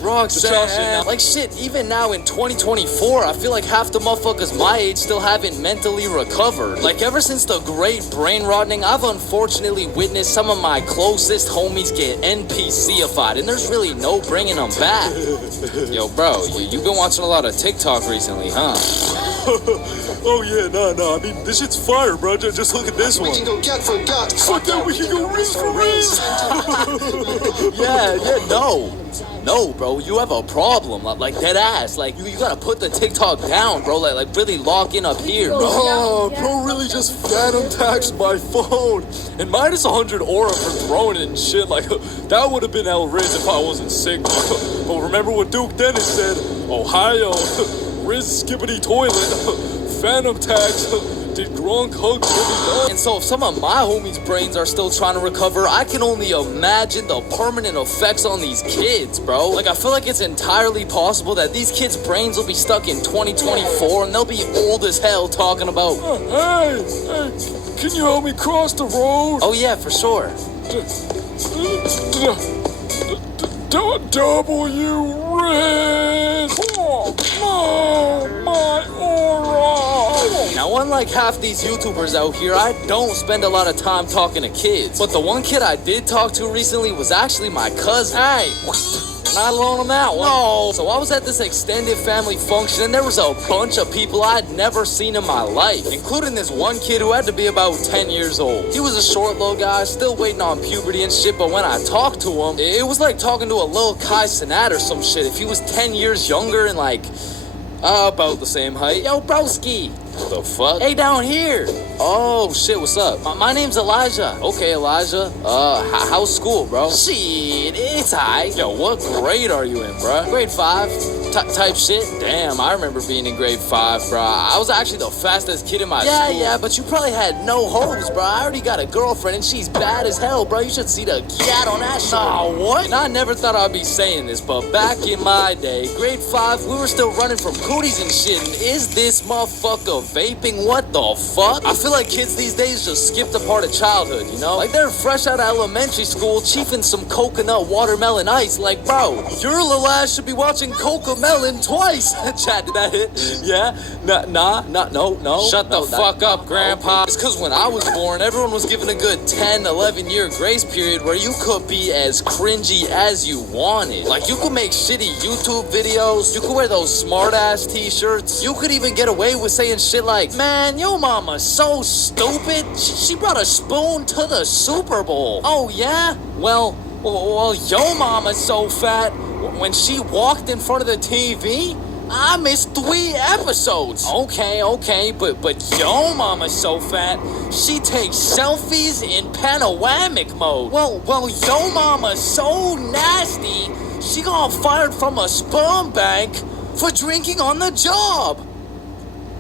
Roxanne? Like shit, even now in 2024, I feel like half the motherfuckers my age still haven't mentally recovered. Like ever since the great brain rotting, I've unfortunately witnessed some of my closest homies get NPC-ified, and there's really no bringing them back. Yo, bro, you've been watching a lot of TikTok recently, huh? Oh yeah, nah. I mean, this shit's fire, bro. Just look at this one. We can go get forgot. Fuck that, we can go reach for real. Yeah, no, bro, you have a problem, like dead ass. Like you gotta put the TikTok down, bro. Like really lock in up here. Oh, bro, really just phantom taxed my phone and minus 100 aura for throwing it and shit. Like that would have been hell Riz if I wasn't sick. But remember what Duke Dennis said? Ohio, Riz Skibbity Toilet, phantom tax. Did Gronk hug Jimmy? And so if some of my homies' brains are still trying to recover, I can only imagine the permanent effects on these kids, bro. Like, I feel like it's entirely possible that these kids' brains will be stuck in 2024 and they'll be old as hell talking about, hey, can you help me cross the road? Oh yeah, for sure. W Riz! Oh, my aura! Now, unlike half these YouTubers out here, I don't spend a lot of time talking to kids. But the one kid I did talk to recently was actually my cousin. Hey, you're not alone on that one. No. So I was at this extended family function, and there was a bunch of people I'd never seen in my life, including this one kid who had to be about 10 years old. He was a short, little guy, still waiting on puberty and shit, but when I talked to him, it was like talking to a little Kai Cenat or some shit. If he was 10 years younger and like, about the same height. Yo, broski. What the fuck? Hey, down here. Oh, shit, what's up? My name's Elijah. Okay, Elijah. How's school, bro? Shit, it's high. Yo, what grade are you in, bro? Grade 5. Type shit? Damn, I remember being in grade 5, bro. I was actually the fastest kid in my school. Yeah, but you probably had no hoes, bro. I already got a girlfriend, and she's bad as hell, bro. You should see the cat on that shit. Nah, what? And I never thought I'd be saying this, but back in my day, grade 5, we were still running from cooties and shit, and is this motherfucker vaping? What the fuck? I feel like kids these days just skipped a part of childhood, you know? Like they're fresh out of elementary school, chiefing some coconut watermelon ice. Like, bro, your little ass should be watching Cocomelon melon twice. Chad, did that hit? Yeah? No. Shut the fuck up, Grandpa. It's because when I was born, everyone was given a good 10, 11 year grace period where you could be as cringy as you wanted. Like, you could make shitty YouTube videos, you could wear those smart ass t-shirts, you could even get away with saying shit like, man, yo mama's so stupid, she brought a spoon to the Super Bowl. Oh yeah? Well, yo mama's so fat, when she walked in front of the TV, I missed 3 episodes. Okay, but yo mama's so fat, she takes selfies in panoramic mode. Well, yo mama's so nasty, she got fired from a sperm bank for drinking on the job.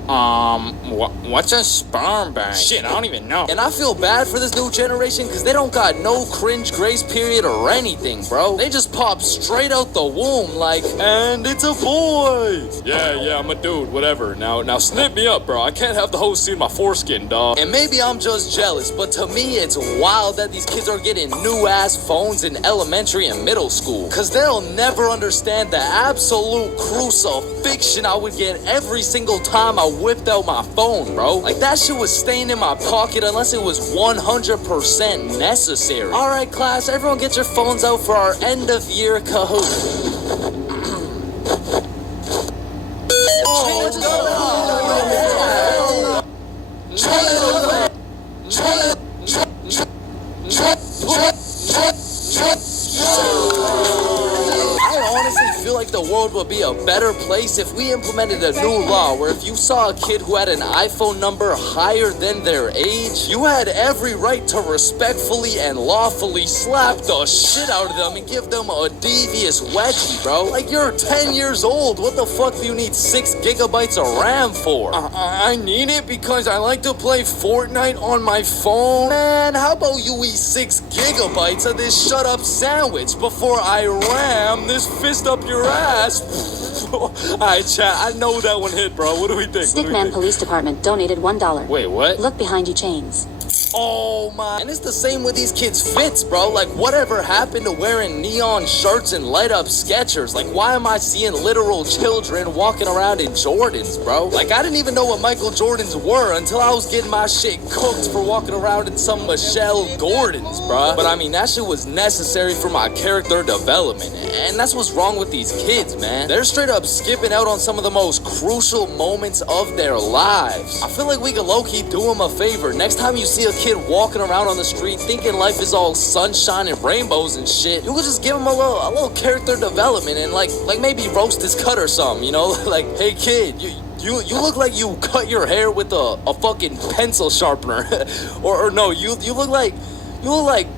What's a sperm bank? Shit, I don't even know. And I feel bad for this new generation because they don't got no cringe grace period or anything, bro. They just pop straight out the womb like, and it's a boy. Yeah, I'm a dude, whatever. Now snip me up, bro. I can't have the whole scene my foreskin, dog. And maybe I'm just jealous, but to me it's wild that these kids are getting new ass phones in elementary and middle school. Cause they'll never understand the absolute crucifixion I would get every single time I whipped out my phone, bro. Like, that shit was staying in my pocket unless it was 100% necessary. Alright, class, everyone get your phones out for our end of year Kahoot. I honestly feel like the world would be a better place if we implemented a new law where if you saw a kid who had an iPhone number higher than their age, you had every right to respectfully and lawfully slap the shit out of them and give them a devious wedgie, bro. Like, you're 10 years old. What the fuck do you need 6 gigabytes of RAM for? I need it because I like to play Fortnite on my phone. Man, how about you eat 6 gigabytes of this shut up sandwich before I ram this fist up your ass? Alright, chat, I know that one hit, bro. What do we think? Stickman Police Department donated $1. Wait, what? Look behind you, Chains. Oh my. And it's the same with these kids' fits, bro. Like, whatever happened to wearing neon shirts and light up Skechers? Like, why am I seeing literal children walking around in Jordans, bro? Like, I didn't even know what Michael Jordans were until I was getting my shit cooked for walking around in some Michelle Gordons, bro. But I mean, that shit was necessary for my character development. And that's what's wrong with these kids, man. They're straight up skipping out on some of the most crucial moments of their lives. I feel like we could low-key do them a favor. Next time you see a kid walking around on the street thinking life is all sunshine and rainbows and shit, you could just give him a little character development and like maybe roast his cut or something, you know? Like, hey kid, you look like you cut your hair with a fucking pencil sharpener. or no, you look like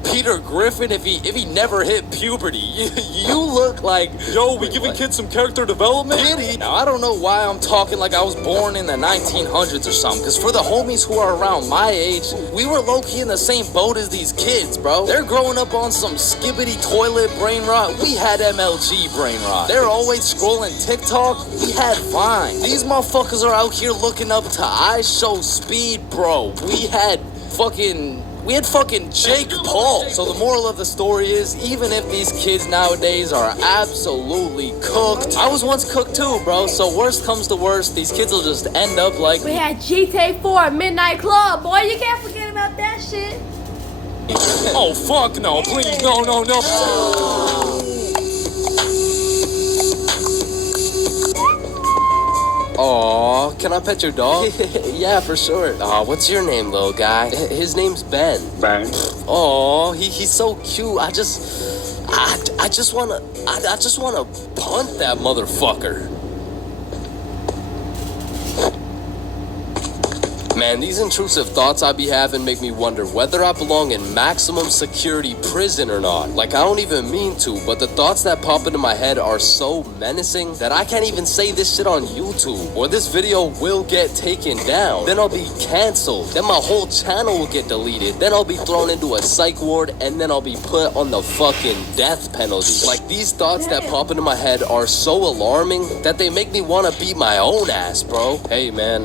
Peter Griffin if he never hit puberty. You look like... Yo, we giving kids some character development? Now, I don't know why I'm talking like I was born in the 1900s or something, because for the homies who are around my age, we were low-key in the same boat as these kids, bro. They're growing up on some skibbity toilet brain rot. We had MLG brain rot. They're always scrolling TikTok. We had Vine. These motherfuckers are out here looking up to I Show Speed, bro. We had fucking Jake Paul. So the moral of the story is, even if these kids nowadays are absolutely cooked, I was once cooked too, bro. So worst comes to worst, these kids will just end up like... We had GTA 4 Midnight Club, boy. You can't forget about that shit. Oh, fuck no. Please, no. Aw, can I pet your dog? Yeah, for sure. What's your name, little guy? His name's Ben. Ben. Oh, he's so cute. I just wanna punt that motherfucker. Man, these intrusive thoughts I be having make me wonder whether I belong in maximum security prison or not. Like, I don't even mean to, but the thoughts that pop into my head are so menacing that I can't even say this shit on YouTube, or this video will get taken down. Then I'll be canceled. Then my whole channel will get deleted. Then I'll be thrown into a psych ward, and then I'll be put on the fucking death penalty. Like, these thoughts that pop into my head are so alarming that they make me want to beat my own ass, bro. Hey, man,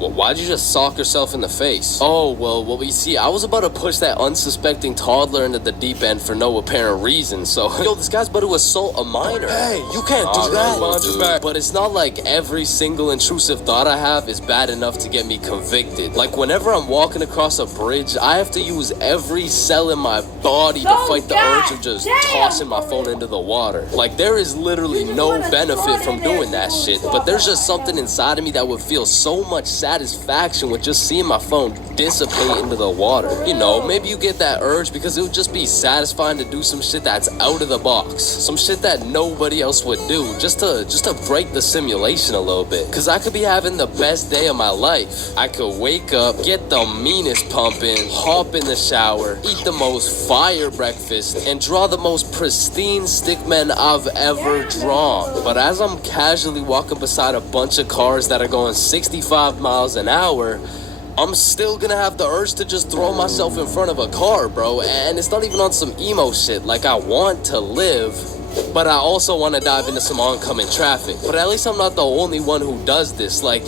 Why'd you just sock yourself in the face? Oh, well, you see, I was about to push that unsuspecting toddler into the deep end for no apparent reason, so... Yo, this guy's about to assault a minor. Hey, you can't do that. Dude, but it's not like every single intrusive thought I have is bad enough to get me convicted. Like, whenever I'm walking across a bridge, I have to use every cell in my body to fight the urge of just tossing my phone into the water. Like, there is literally no benefit from doing that shit, but there's just something inside of me that would feel so much satisfaction with just seeing my phone dissipate into the water. You know, maybe you get that urge because it would just be satisfying to do some shit that's out of the box, some shit that nobody else would do, just to break the simulation a little bit. Cause I could be having the best day of my life. I could wake up, get the meanest pump in, hop in the shower, eat the most fire breakfast, and draw the most pristine stickmen I've ever drawn. But as I'm casually walking beside a bunch of cars that are going 65 miles an hour, I'm still gonna have the urge to just throw myself in front of a car, bro. And it's not even on some emo shit. Like, I want to live, but I also want to dive into some oncoming traffic. But at least I'm not the only one who does this. Like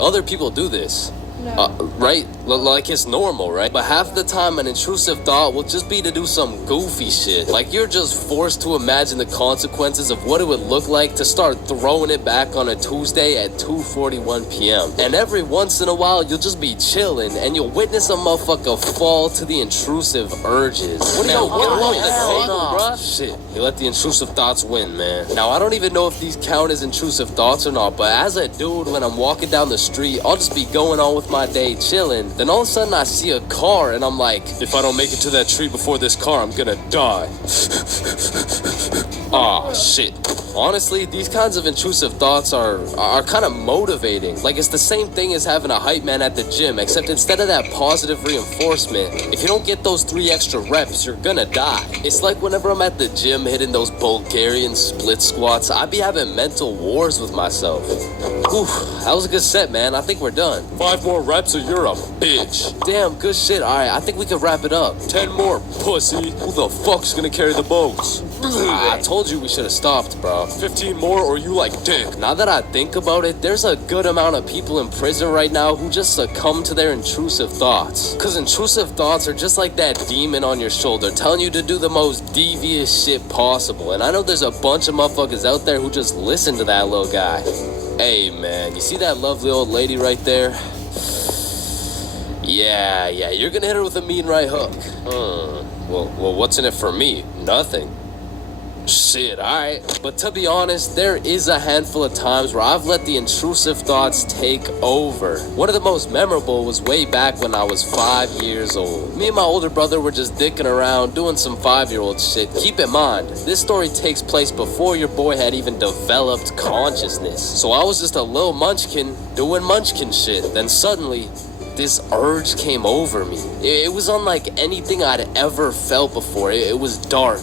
other people do this. Right? Like, it's normal, right? But half the time an intrusive thought will just be to do some goofy shit. Like, you're just forced to imagine the consequences of what it would look like to start throwing it back on a Tuesday at 2:41 p.m. And every once in a while, you'll just be chilling and you'll witness a motherfucker fall to the intrusive urges. What do you bruh? Shit, you let the intrusive thoughts win, man. Now, I don't even know if these count as intrusive thoughts or not, but as a dude, when I'm walking down the street, I'll just be going on with my day chilling. Then all of a sudden I see a car and I'm like, if I don't make it to that tree before this car, I'm gonna die. Aw, shit. Honestly, these kinds of intrusive thoughts are kind of motivating. Like, it's the same thing as having a hype man at the gym, except instead of that positive reinforcement, if you don't get those 3 extra reps, you're gonna die. It's like whenever I'm at the gym hitting those Bulgarian split squats, I be having mental wars with myself. Whew, that was a good set, man. I think we're done. 5 more reps or you're a bitch. Damn, good shit. Alright, I think we can wrap it up. 10 more, pussy. Who the fuck's gonna carry the boats? I told you we should have stopped, bro. 15 more or you like dick. Now that I think about it, there's a good amount of people in prison right now who just succumb to their intrusive thoughts. Cause intrusive thoughts are just like that demon on your shoulder telling you to do the most devious shit possible. And I know there's a bunch of motherfuckers out there who just listen to that little guy. Hey man, you see that lovely old lady right there? Yeah, you're gonna hit her with a mean right hook. Well, what's in it for me? Nothing. Shit, alright. But to be honest, there is a handful of times where I've let the intrusive thoughts take over. One of the most memorable was way back when I was 5 years old. Me and my older brother were just dicking around, doing some 5-year-old shit. Keep in mind, this story takes place before your boy had even developed consciousness. So I was just a little munchkin doing munchkin shit. Then suddenly, this urge came over me. It was unlike anything I'd ever felt before. It was dark,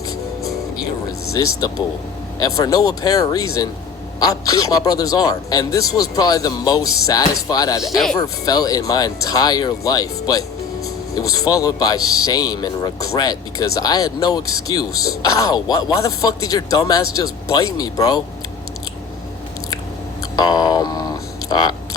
irresistible, and for no apparent reason, I bit my brother's arm. And this was probably the most satisfied I'd ever felt in my entire life, but it was followed by shame and regret because I had no excuse. Ow, why the fuck did your dumbass just bite me, bro?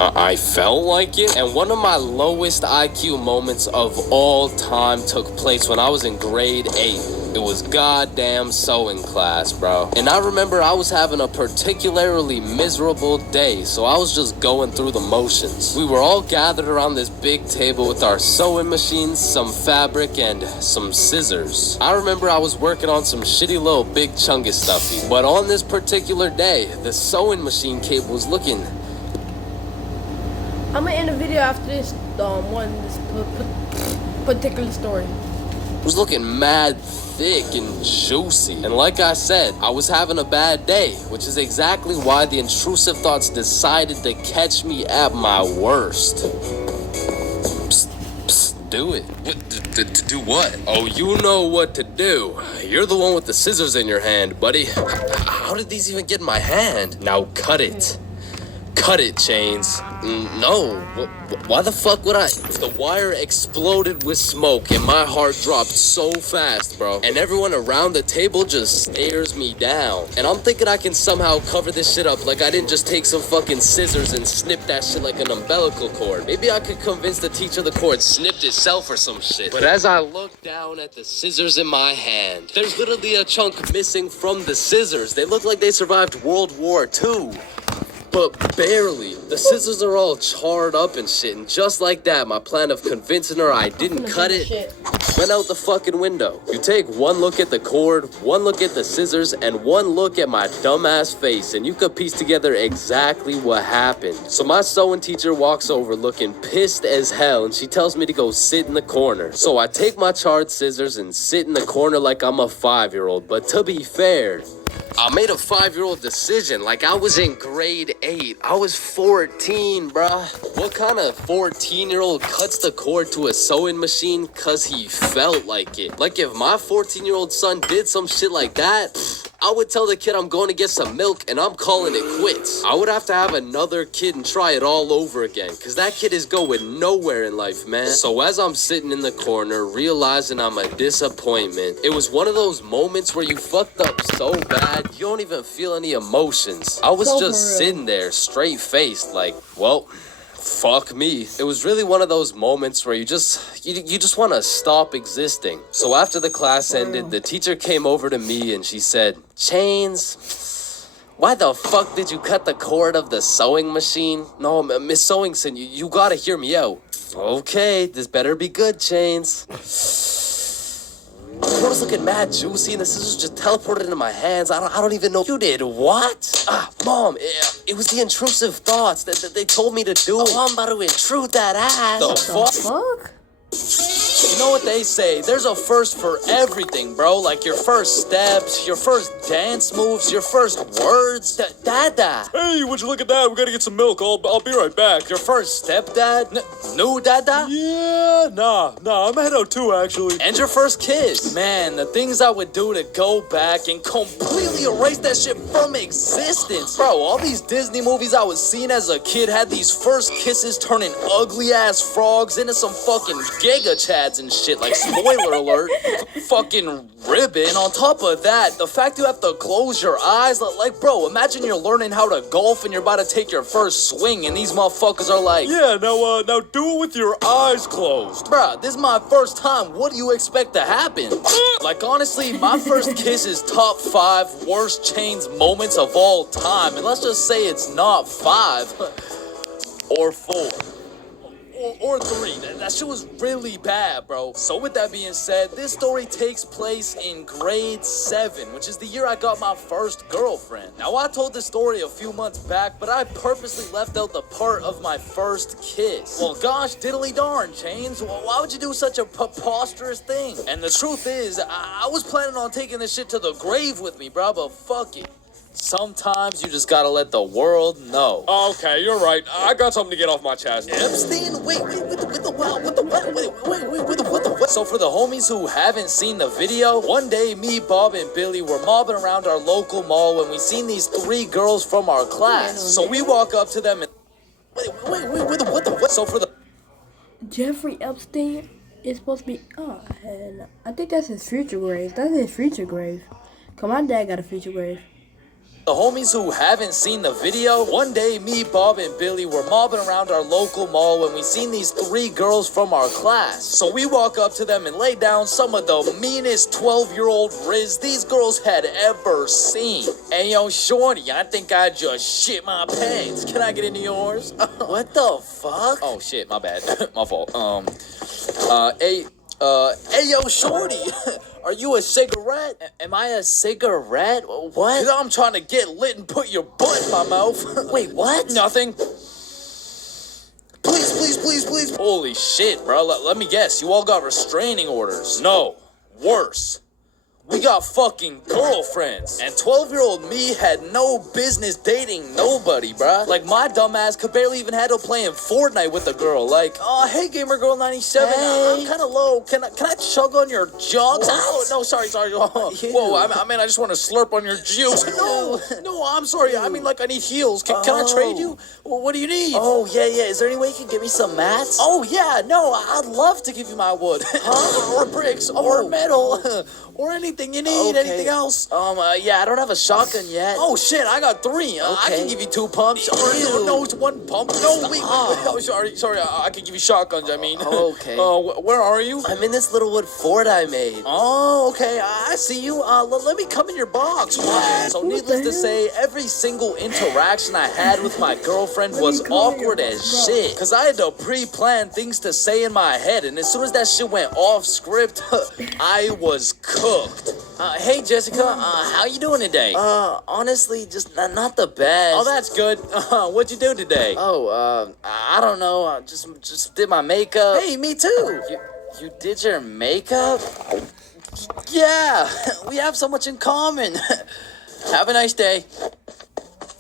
I felt like it. And one of my lowest IQ moments of all time took place when I was in grade 8. It was goddamn sewing class, bro. And I remember I was having a particularly miserable day, so I was just going through the motions. We were all gathered around this big table with our sewing machines, some fabric, and some scissors. I remember I was working on some shitty little big chungus stuffy. But on this particular day, the sewing machine cable was looking... I'm gonna end the video after this particular story. It was looking mad thick and juicy. And like I said, I was having a bad day, which is exactly why the intrusive thoughts decided to catch me at my worst. Psst, do it. To do what? Oh, you know what to do. You're the one with the scissors in your hand, buddy. How did these even get in my hand? Now cut it. Cut it, Chains. No. Why the fuck would I? The wire exploded with smoke and my heart dropped so fast, bro. And everyone around the table just stares me down. And I'm thinking I can somehow cover this shit up like I didn't just take some fucking scissors and snip that shit like an umbilical cord. Maybe I could convince the teacher the cord snipped itself or some shit. But as I look down at the scissors in my hand, there's literally a chunk missing from the scissors. They look like they survived World War II. But barely. The scissors are all charred up and shit. And just like that, my plan of convincing her I didn't cut it went out the fucking window. You take one look at the cord, one look at the scissors, and one look at my dumbass face, and you could piece together exactly what happened. So my sewing teacher walks over looking pissed as hell, and she tells me to go sit in the corner. So I take my charred scissors and sit in the corner like I'm a 5-year-old. But to be fair, I made a 5-year-old decision like I was in grade 8. I was 14, bruh. What kind of 14-year-old cuts the cord to a sewing machine cause he felt like it? Like if my 14-year-old son did some shit like that, I would tell the kid I'm going to get some milk and I'm calling it quits. I would have to have another kid and try it all over again cause that kid is going nowhere in life, man. So as I'm sitting in the corner realizing I'm a disappointment, it was one of those moments where you fucked up so bad you don't even feel any emotions. I was just sitting there straight faced like, well, fuck me. It was really one of those moments where you just want to stop existing. So after the class ended, the teacher came over to me and she said, Chains, why the fuck did you cut the cord of the sewing machine? No, Miss Sewingson, you gotta hear me out. Okay, this better be good, Chains. The cord was looking mad juicy and the scissors just teleported into my hands. I don't even know. You did what? Mom, it was the intrusive thoughts that they told me to do. Oh, I'm about to intrude that ass. The fuck? You know what they say, there's a first for everything, bro. Like your first steps, your first dance moves, your first words. Dada. Hey, would you look at that? We gotta get some milk. I'll be right back. Your first stepdad? New dada? Yeah, nah, I'm head out too, actually. And your first kiss? Man, the things I would do to go back and completely erase that shit from existence. Bro, all these Disney movies I was seeing as a kid had these first kisses turning ugly ass frogs into some fucking Giga Chads and shit, like spoiler alert, fucking ribbon. And on top of that, the fact you have to close your eyes, like bro, imagine you're learning how to golf and you're about to take your first swing and these motherfuckers are like, yeah, now do it with your eyes closed. Bruh, this is my first time, what do you expect to happen? Like honestly, my first kiss is top 5 worst Chains moments of all time, and let's just say it's not 5 or 4. Or 3. That shit was really bad, bro. So with that being said, this story takes place in grade 7, which is the year I got my first girlfriend. Now, I told this story a few months back, but I purposely left out the part of my first kiss. Well, gosh diddly darn, Chains. Why would you do such a preposterous thing? And the truth is, I was planning on taking this shit to the grave with me, bro, but fuck it. Sometimes you just gotta let the world know. Okay, you're right. I got something to get off my chest. Epstein? Wait, with the what? So for the homies who haven't seen the video, one day me, Bob, and Billy were mobbing around our local mall when we seen these 3 girls from our class. So we walk up to them and what? So for the Jeffrey Epstein is supposed to be. Oh, and I think that's his future grave. That's his future grave. Cause my dad got a future grave. The homies who haven't seen the video, one day me, Bob, and Billy were mobbing around our local mall when we seen these 3 girls from our class. So we walk up to them and lay down some of the meanest 12-year-old riz these girls had ever seen. Hey yo, shorty, I think I just shit my pants. Can I get into yours? What the fuck? Oh shit, my bad. My fault. Hey yo, shorty, are you a cigarette? Am I a cigarette? What? Cause I'm trying to get lit and put your butt in my mouth. Wait, what? Nothing. Please. Holy shit, bro. Let me guess. You all got restraining orders. No. Worse. We got fucking girlfriends. And 12-year-old me had no business dating nobody, bruh. Like, my dumbass could barely even handle playing Fortnite with a girl. Like, oh, hey, Gamer Girl 97, I'm kind of low. Can I chug on your jugs? Oh, no, sorry. Whoa, I mean, I just want to slurp on your juice. No, I'm sorry. I mean, like, I need heels. Can I trade you? Well, what do you need? Oh, yeah. Is there any way you can give me some mats? Oh, yeah, no, I'd love to give you my wood. Or bricks, or metal, or anything you need, anything else. Yeah, I don't have a shotgun yet. Oh, shit, I got 3. I can give you 2 pumps. No, it's 1 pump. No, wait. Oh, sorry, I can give you shotguns, I mean. Okay. Where are you? I'm in this little wood fort I made. Oh, okay, I see you. Let me come in your box. So needless to say, every single interaction I had with my girlfriend was awkward as shit. Cause I had to pre-plan things to say in my head, and as soon as that shit went off script, I was cooked. Hey Jessica, how you doing today? Honestly, just not the best. Oh, that's good. What'd you do today? Oh, I don't know. I just did my makeup. Hey, me too. You did your makeup? Yeah, we have so much in common. Have a nice day.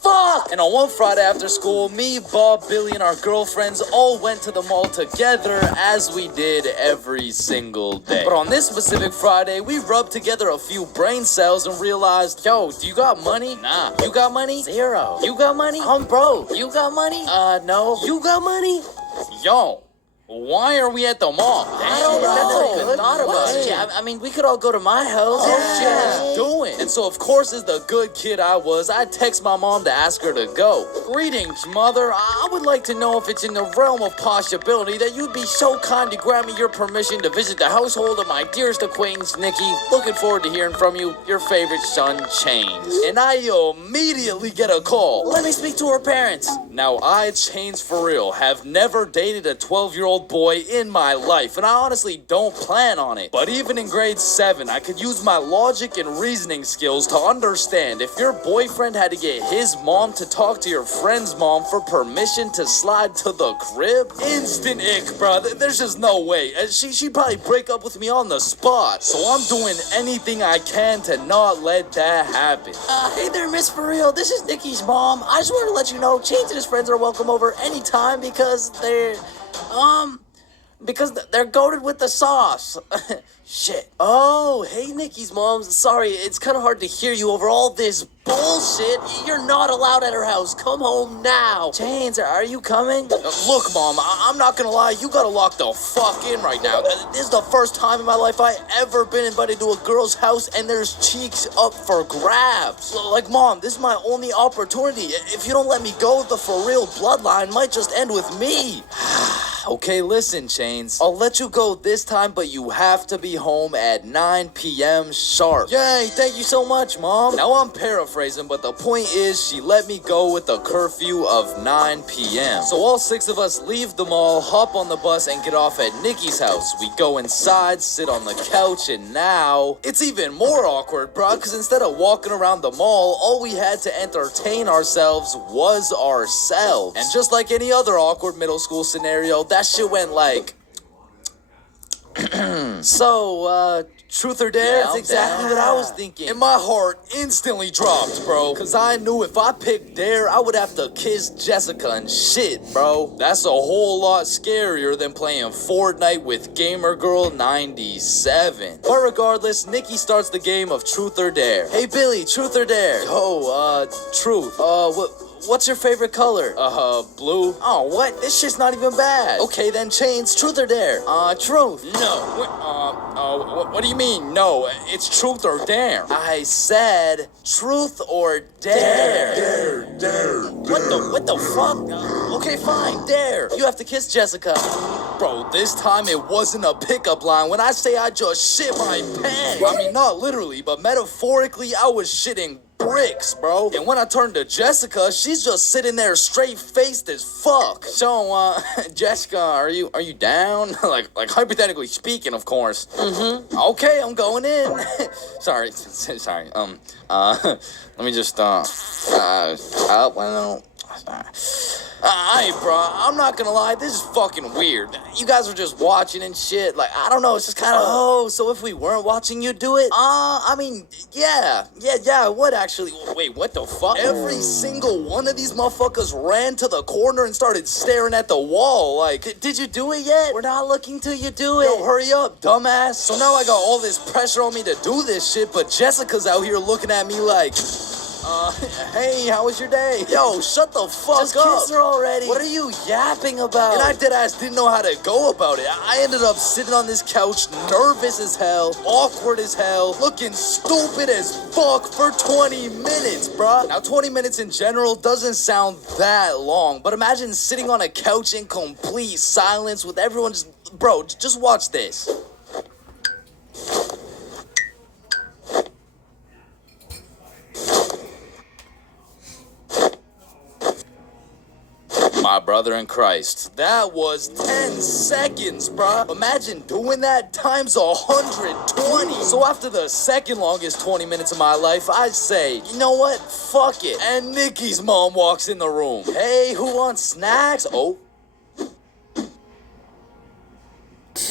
Fuck! And on one Friday after school, me, Bob, Billy, and our girlfriends all went to the mall together as we did every single day. But on this specific Friday, we rubbed together a few brain cells and realized, yo, do you got money? Nah. You got money? Zero. You got money? I'm broke. You got money? No. You got money? Yo. Why are we at the mall? I don't know. Good thought about it. I mean, we could all go to my house. Yeah, do it. And so, of course, as the good kid I was, I text my mom to ask her to go. Greetings, mother. I would like to know if it's in the realm of possibility that you'd be so kind to grant me your permission to visit the household of my dearest acquaintance, Nikki. Looking forward to hearing from you. Your favorite son, Chains. And I immediately get a call. Let me speak to her parents. Now, I, Chains for real, have never dated a 12-year-old boy in my life, and I honestly don't plan on it. But even in grade 7, I could use my logic and reasoning skills to understand if your boyfriend had to get his mom to talk to your friend's mom for permission to slide to the crib, instant ick, bro. There's just no way. She'd probably break up with me on the spot. So I'm doing anything I can to not let that happen. Hey there, Miss For Real. This is Nikki's mom. I just wanted to let you know Chains and his friends are welcome over anytime because they're goated with the sauce. Shit. Oh, hey, Nikki's mom. Sorry, it's kind of hard to hear you over all this bullshit. You're not allowed at her house. Come home now. Chains, are you coming? Look, Mom, I'm not gonna lie. You gotta lock the fuck in right now. This is the first time in my life I ever been invited to a girl's house and there's cheeks up for grabs. Like, Mom, this is my only opportunity. If you don't let me go, the For Real bloodline might just end with me. Okay, listen, Chains. I'll let you go this time, but you have to be home at 9 p.m. sharp. Yay, thank you so much, Mom. Now I'm paraphrasing, but the point is she let me go with a curfew of 9 p.m. So all 6 of us leave the mall, hop on the bus, and get off at Nikki's house. We go inside, sit on the couch, and now it's even more awkward, bro, because instead of walking around the mall, all we had to entertain ourselves was ourselves. And just like any other awkward middle school scenario, that shit went like... So, truth or dare? That's exactly what I was thinking. And my heart instantly dropped, bro. Cause I knew if I picked dare, I would have to kiss Jessica and shit, bro. That's a whole lot scarier than playing Fortnite with Gamer Girl 97. But regardless, Nikki starts the game of truth or dare. Hey, Billy, truth or dare? Yo, truth. What's your favorite color? Blue. Oh, what? This shit's not even bad. Okay, then Chains, truth or dare? Truth. No. What do you mean, no? It's truth or dare. I said truth or dare. Dare. What the fuck? Okay, fine, dare. You have to kiss Jessica. Bro, this time it wasn't a pickup line. When I say I just shit my pants. I mean, not literally, but metaphorically, I was shitting bricks, bro. And when I turned to Jessica, she's just sitting there straight-faced as fuck. So, Jessica, are you down? like hypothetically speaking, of course. Mm-hmm. Okay, I'm going in. sorry. Let me just, Alright, bro, I'm not gonna lie, this is fucking weird. You guys are just watching and shit. Like, I don't know, it's just kind of. Oh, so if we weren't watching you do it? I mean, yeah, I would actually. Wait, what the fuck? Every single one of these motherfuckers ran to the corner and started staring at the wall. Like, did you do it yet? We're not looking till you do it. Yo, hurry up, dumbass. So now I got all this pressure on me to do this shit, but Jessica's out here looking at me like. Hey, how was your day? Yo, shut the fuck up. Just kiss her already. What are you yapping about? And I deadass didn't know how to go about it. I ended up sitting on this couch, nervous as hell, awkward as hell, looking stupid as fuck for 20 minutes, bruh. Now, 20 minutes in general doesn't sound that long, but imagine sitting on a couch in complete silence with everyone just... Bro, just watch this. My brother in Christ. That was 10 seconds, bruh. Imagine doing that times 120. So after the second longest 20 minutes of my life, I say, you know what? Fuck it. And Nikki's mom walks in the room. Hey, who wants snacks? Oh.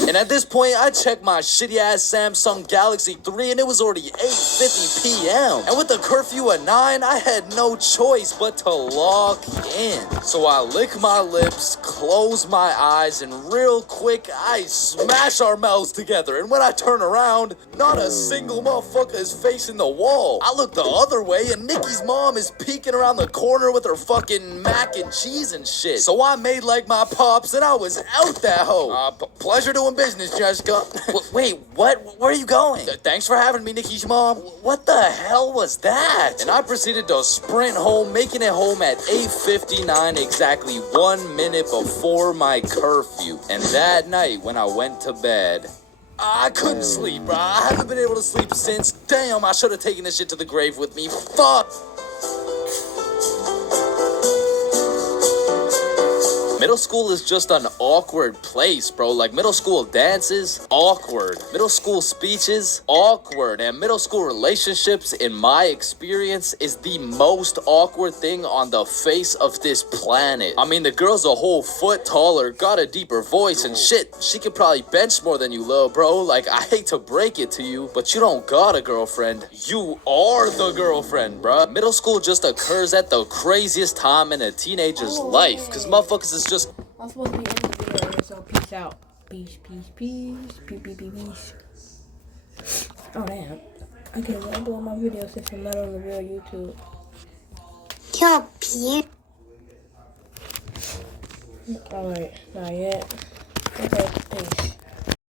And at this point, I checked my shitty-ass Samsung Galaxy 3, and it was already 8:50 p.m. And with the curfew at 9, I had no choice but to log in. So I lick my lips, close my eyes, and real quick, I smash our mouths together. And when I turn around, not a single motherfucker is facing the wall. I look the other way, and Nikki's mom is peeking around the corner with her fucking mac and cheese and shit. So I made like my pops, and I was out that hoe. Pleasure doing business, Jessica. Wait, what? Where are you going? Thanks for having me, Nikki's mom. What the hell was that? And I proceeded to sprint home, making it home at 8:59, exactly 1 minute before my curfew. And that night, when I went to bed, I couldn't sleep, bro. I haven't been able to sleep since. Damn, I should have taken this shit to the grave with me. Fuck. Middle school is just an awkward place, bro. Like, middle school dances, awkward. Middle school speeches, awkward. And middle school relationships, in my experience, is the most awkward thing on the face of this planet. I mean, the girl's a whole foot taller, got a deeper voice, and shit, she could probably bench more than you, little bro. Like, I hate to break it to you, but you don't got a girlfriend. You are the girlfriend, bruh. Middle school just occurs at the craziest time in a teenager's life, because motherfuckers is just... I'm supposed to be in the video here, so peace out. Peace. Oh, damn. I can't upload my video since I'm not on the real YouTube. Alright, not yet. Okay, peace.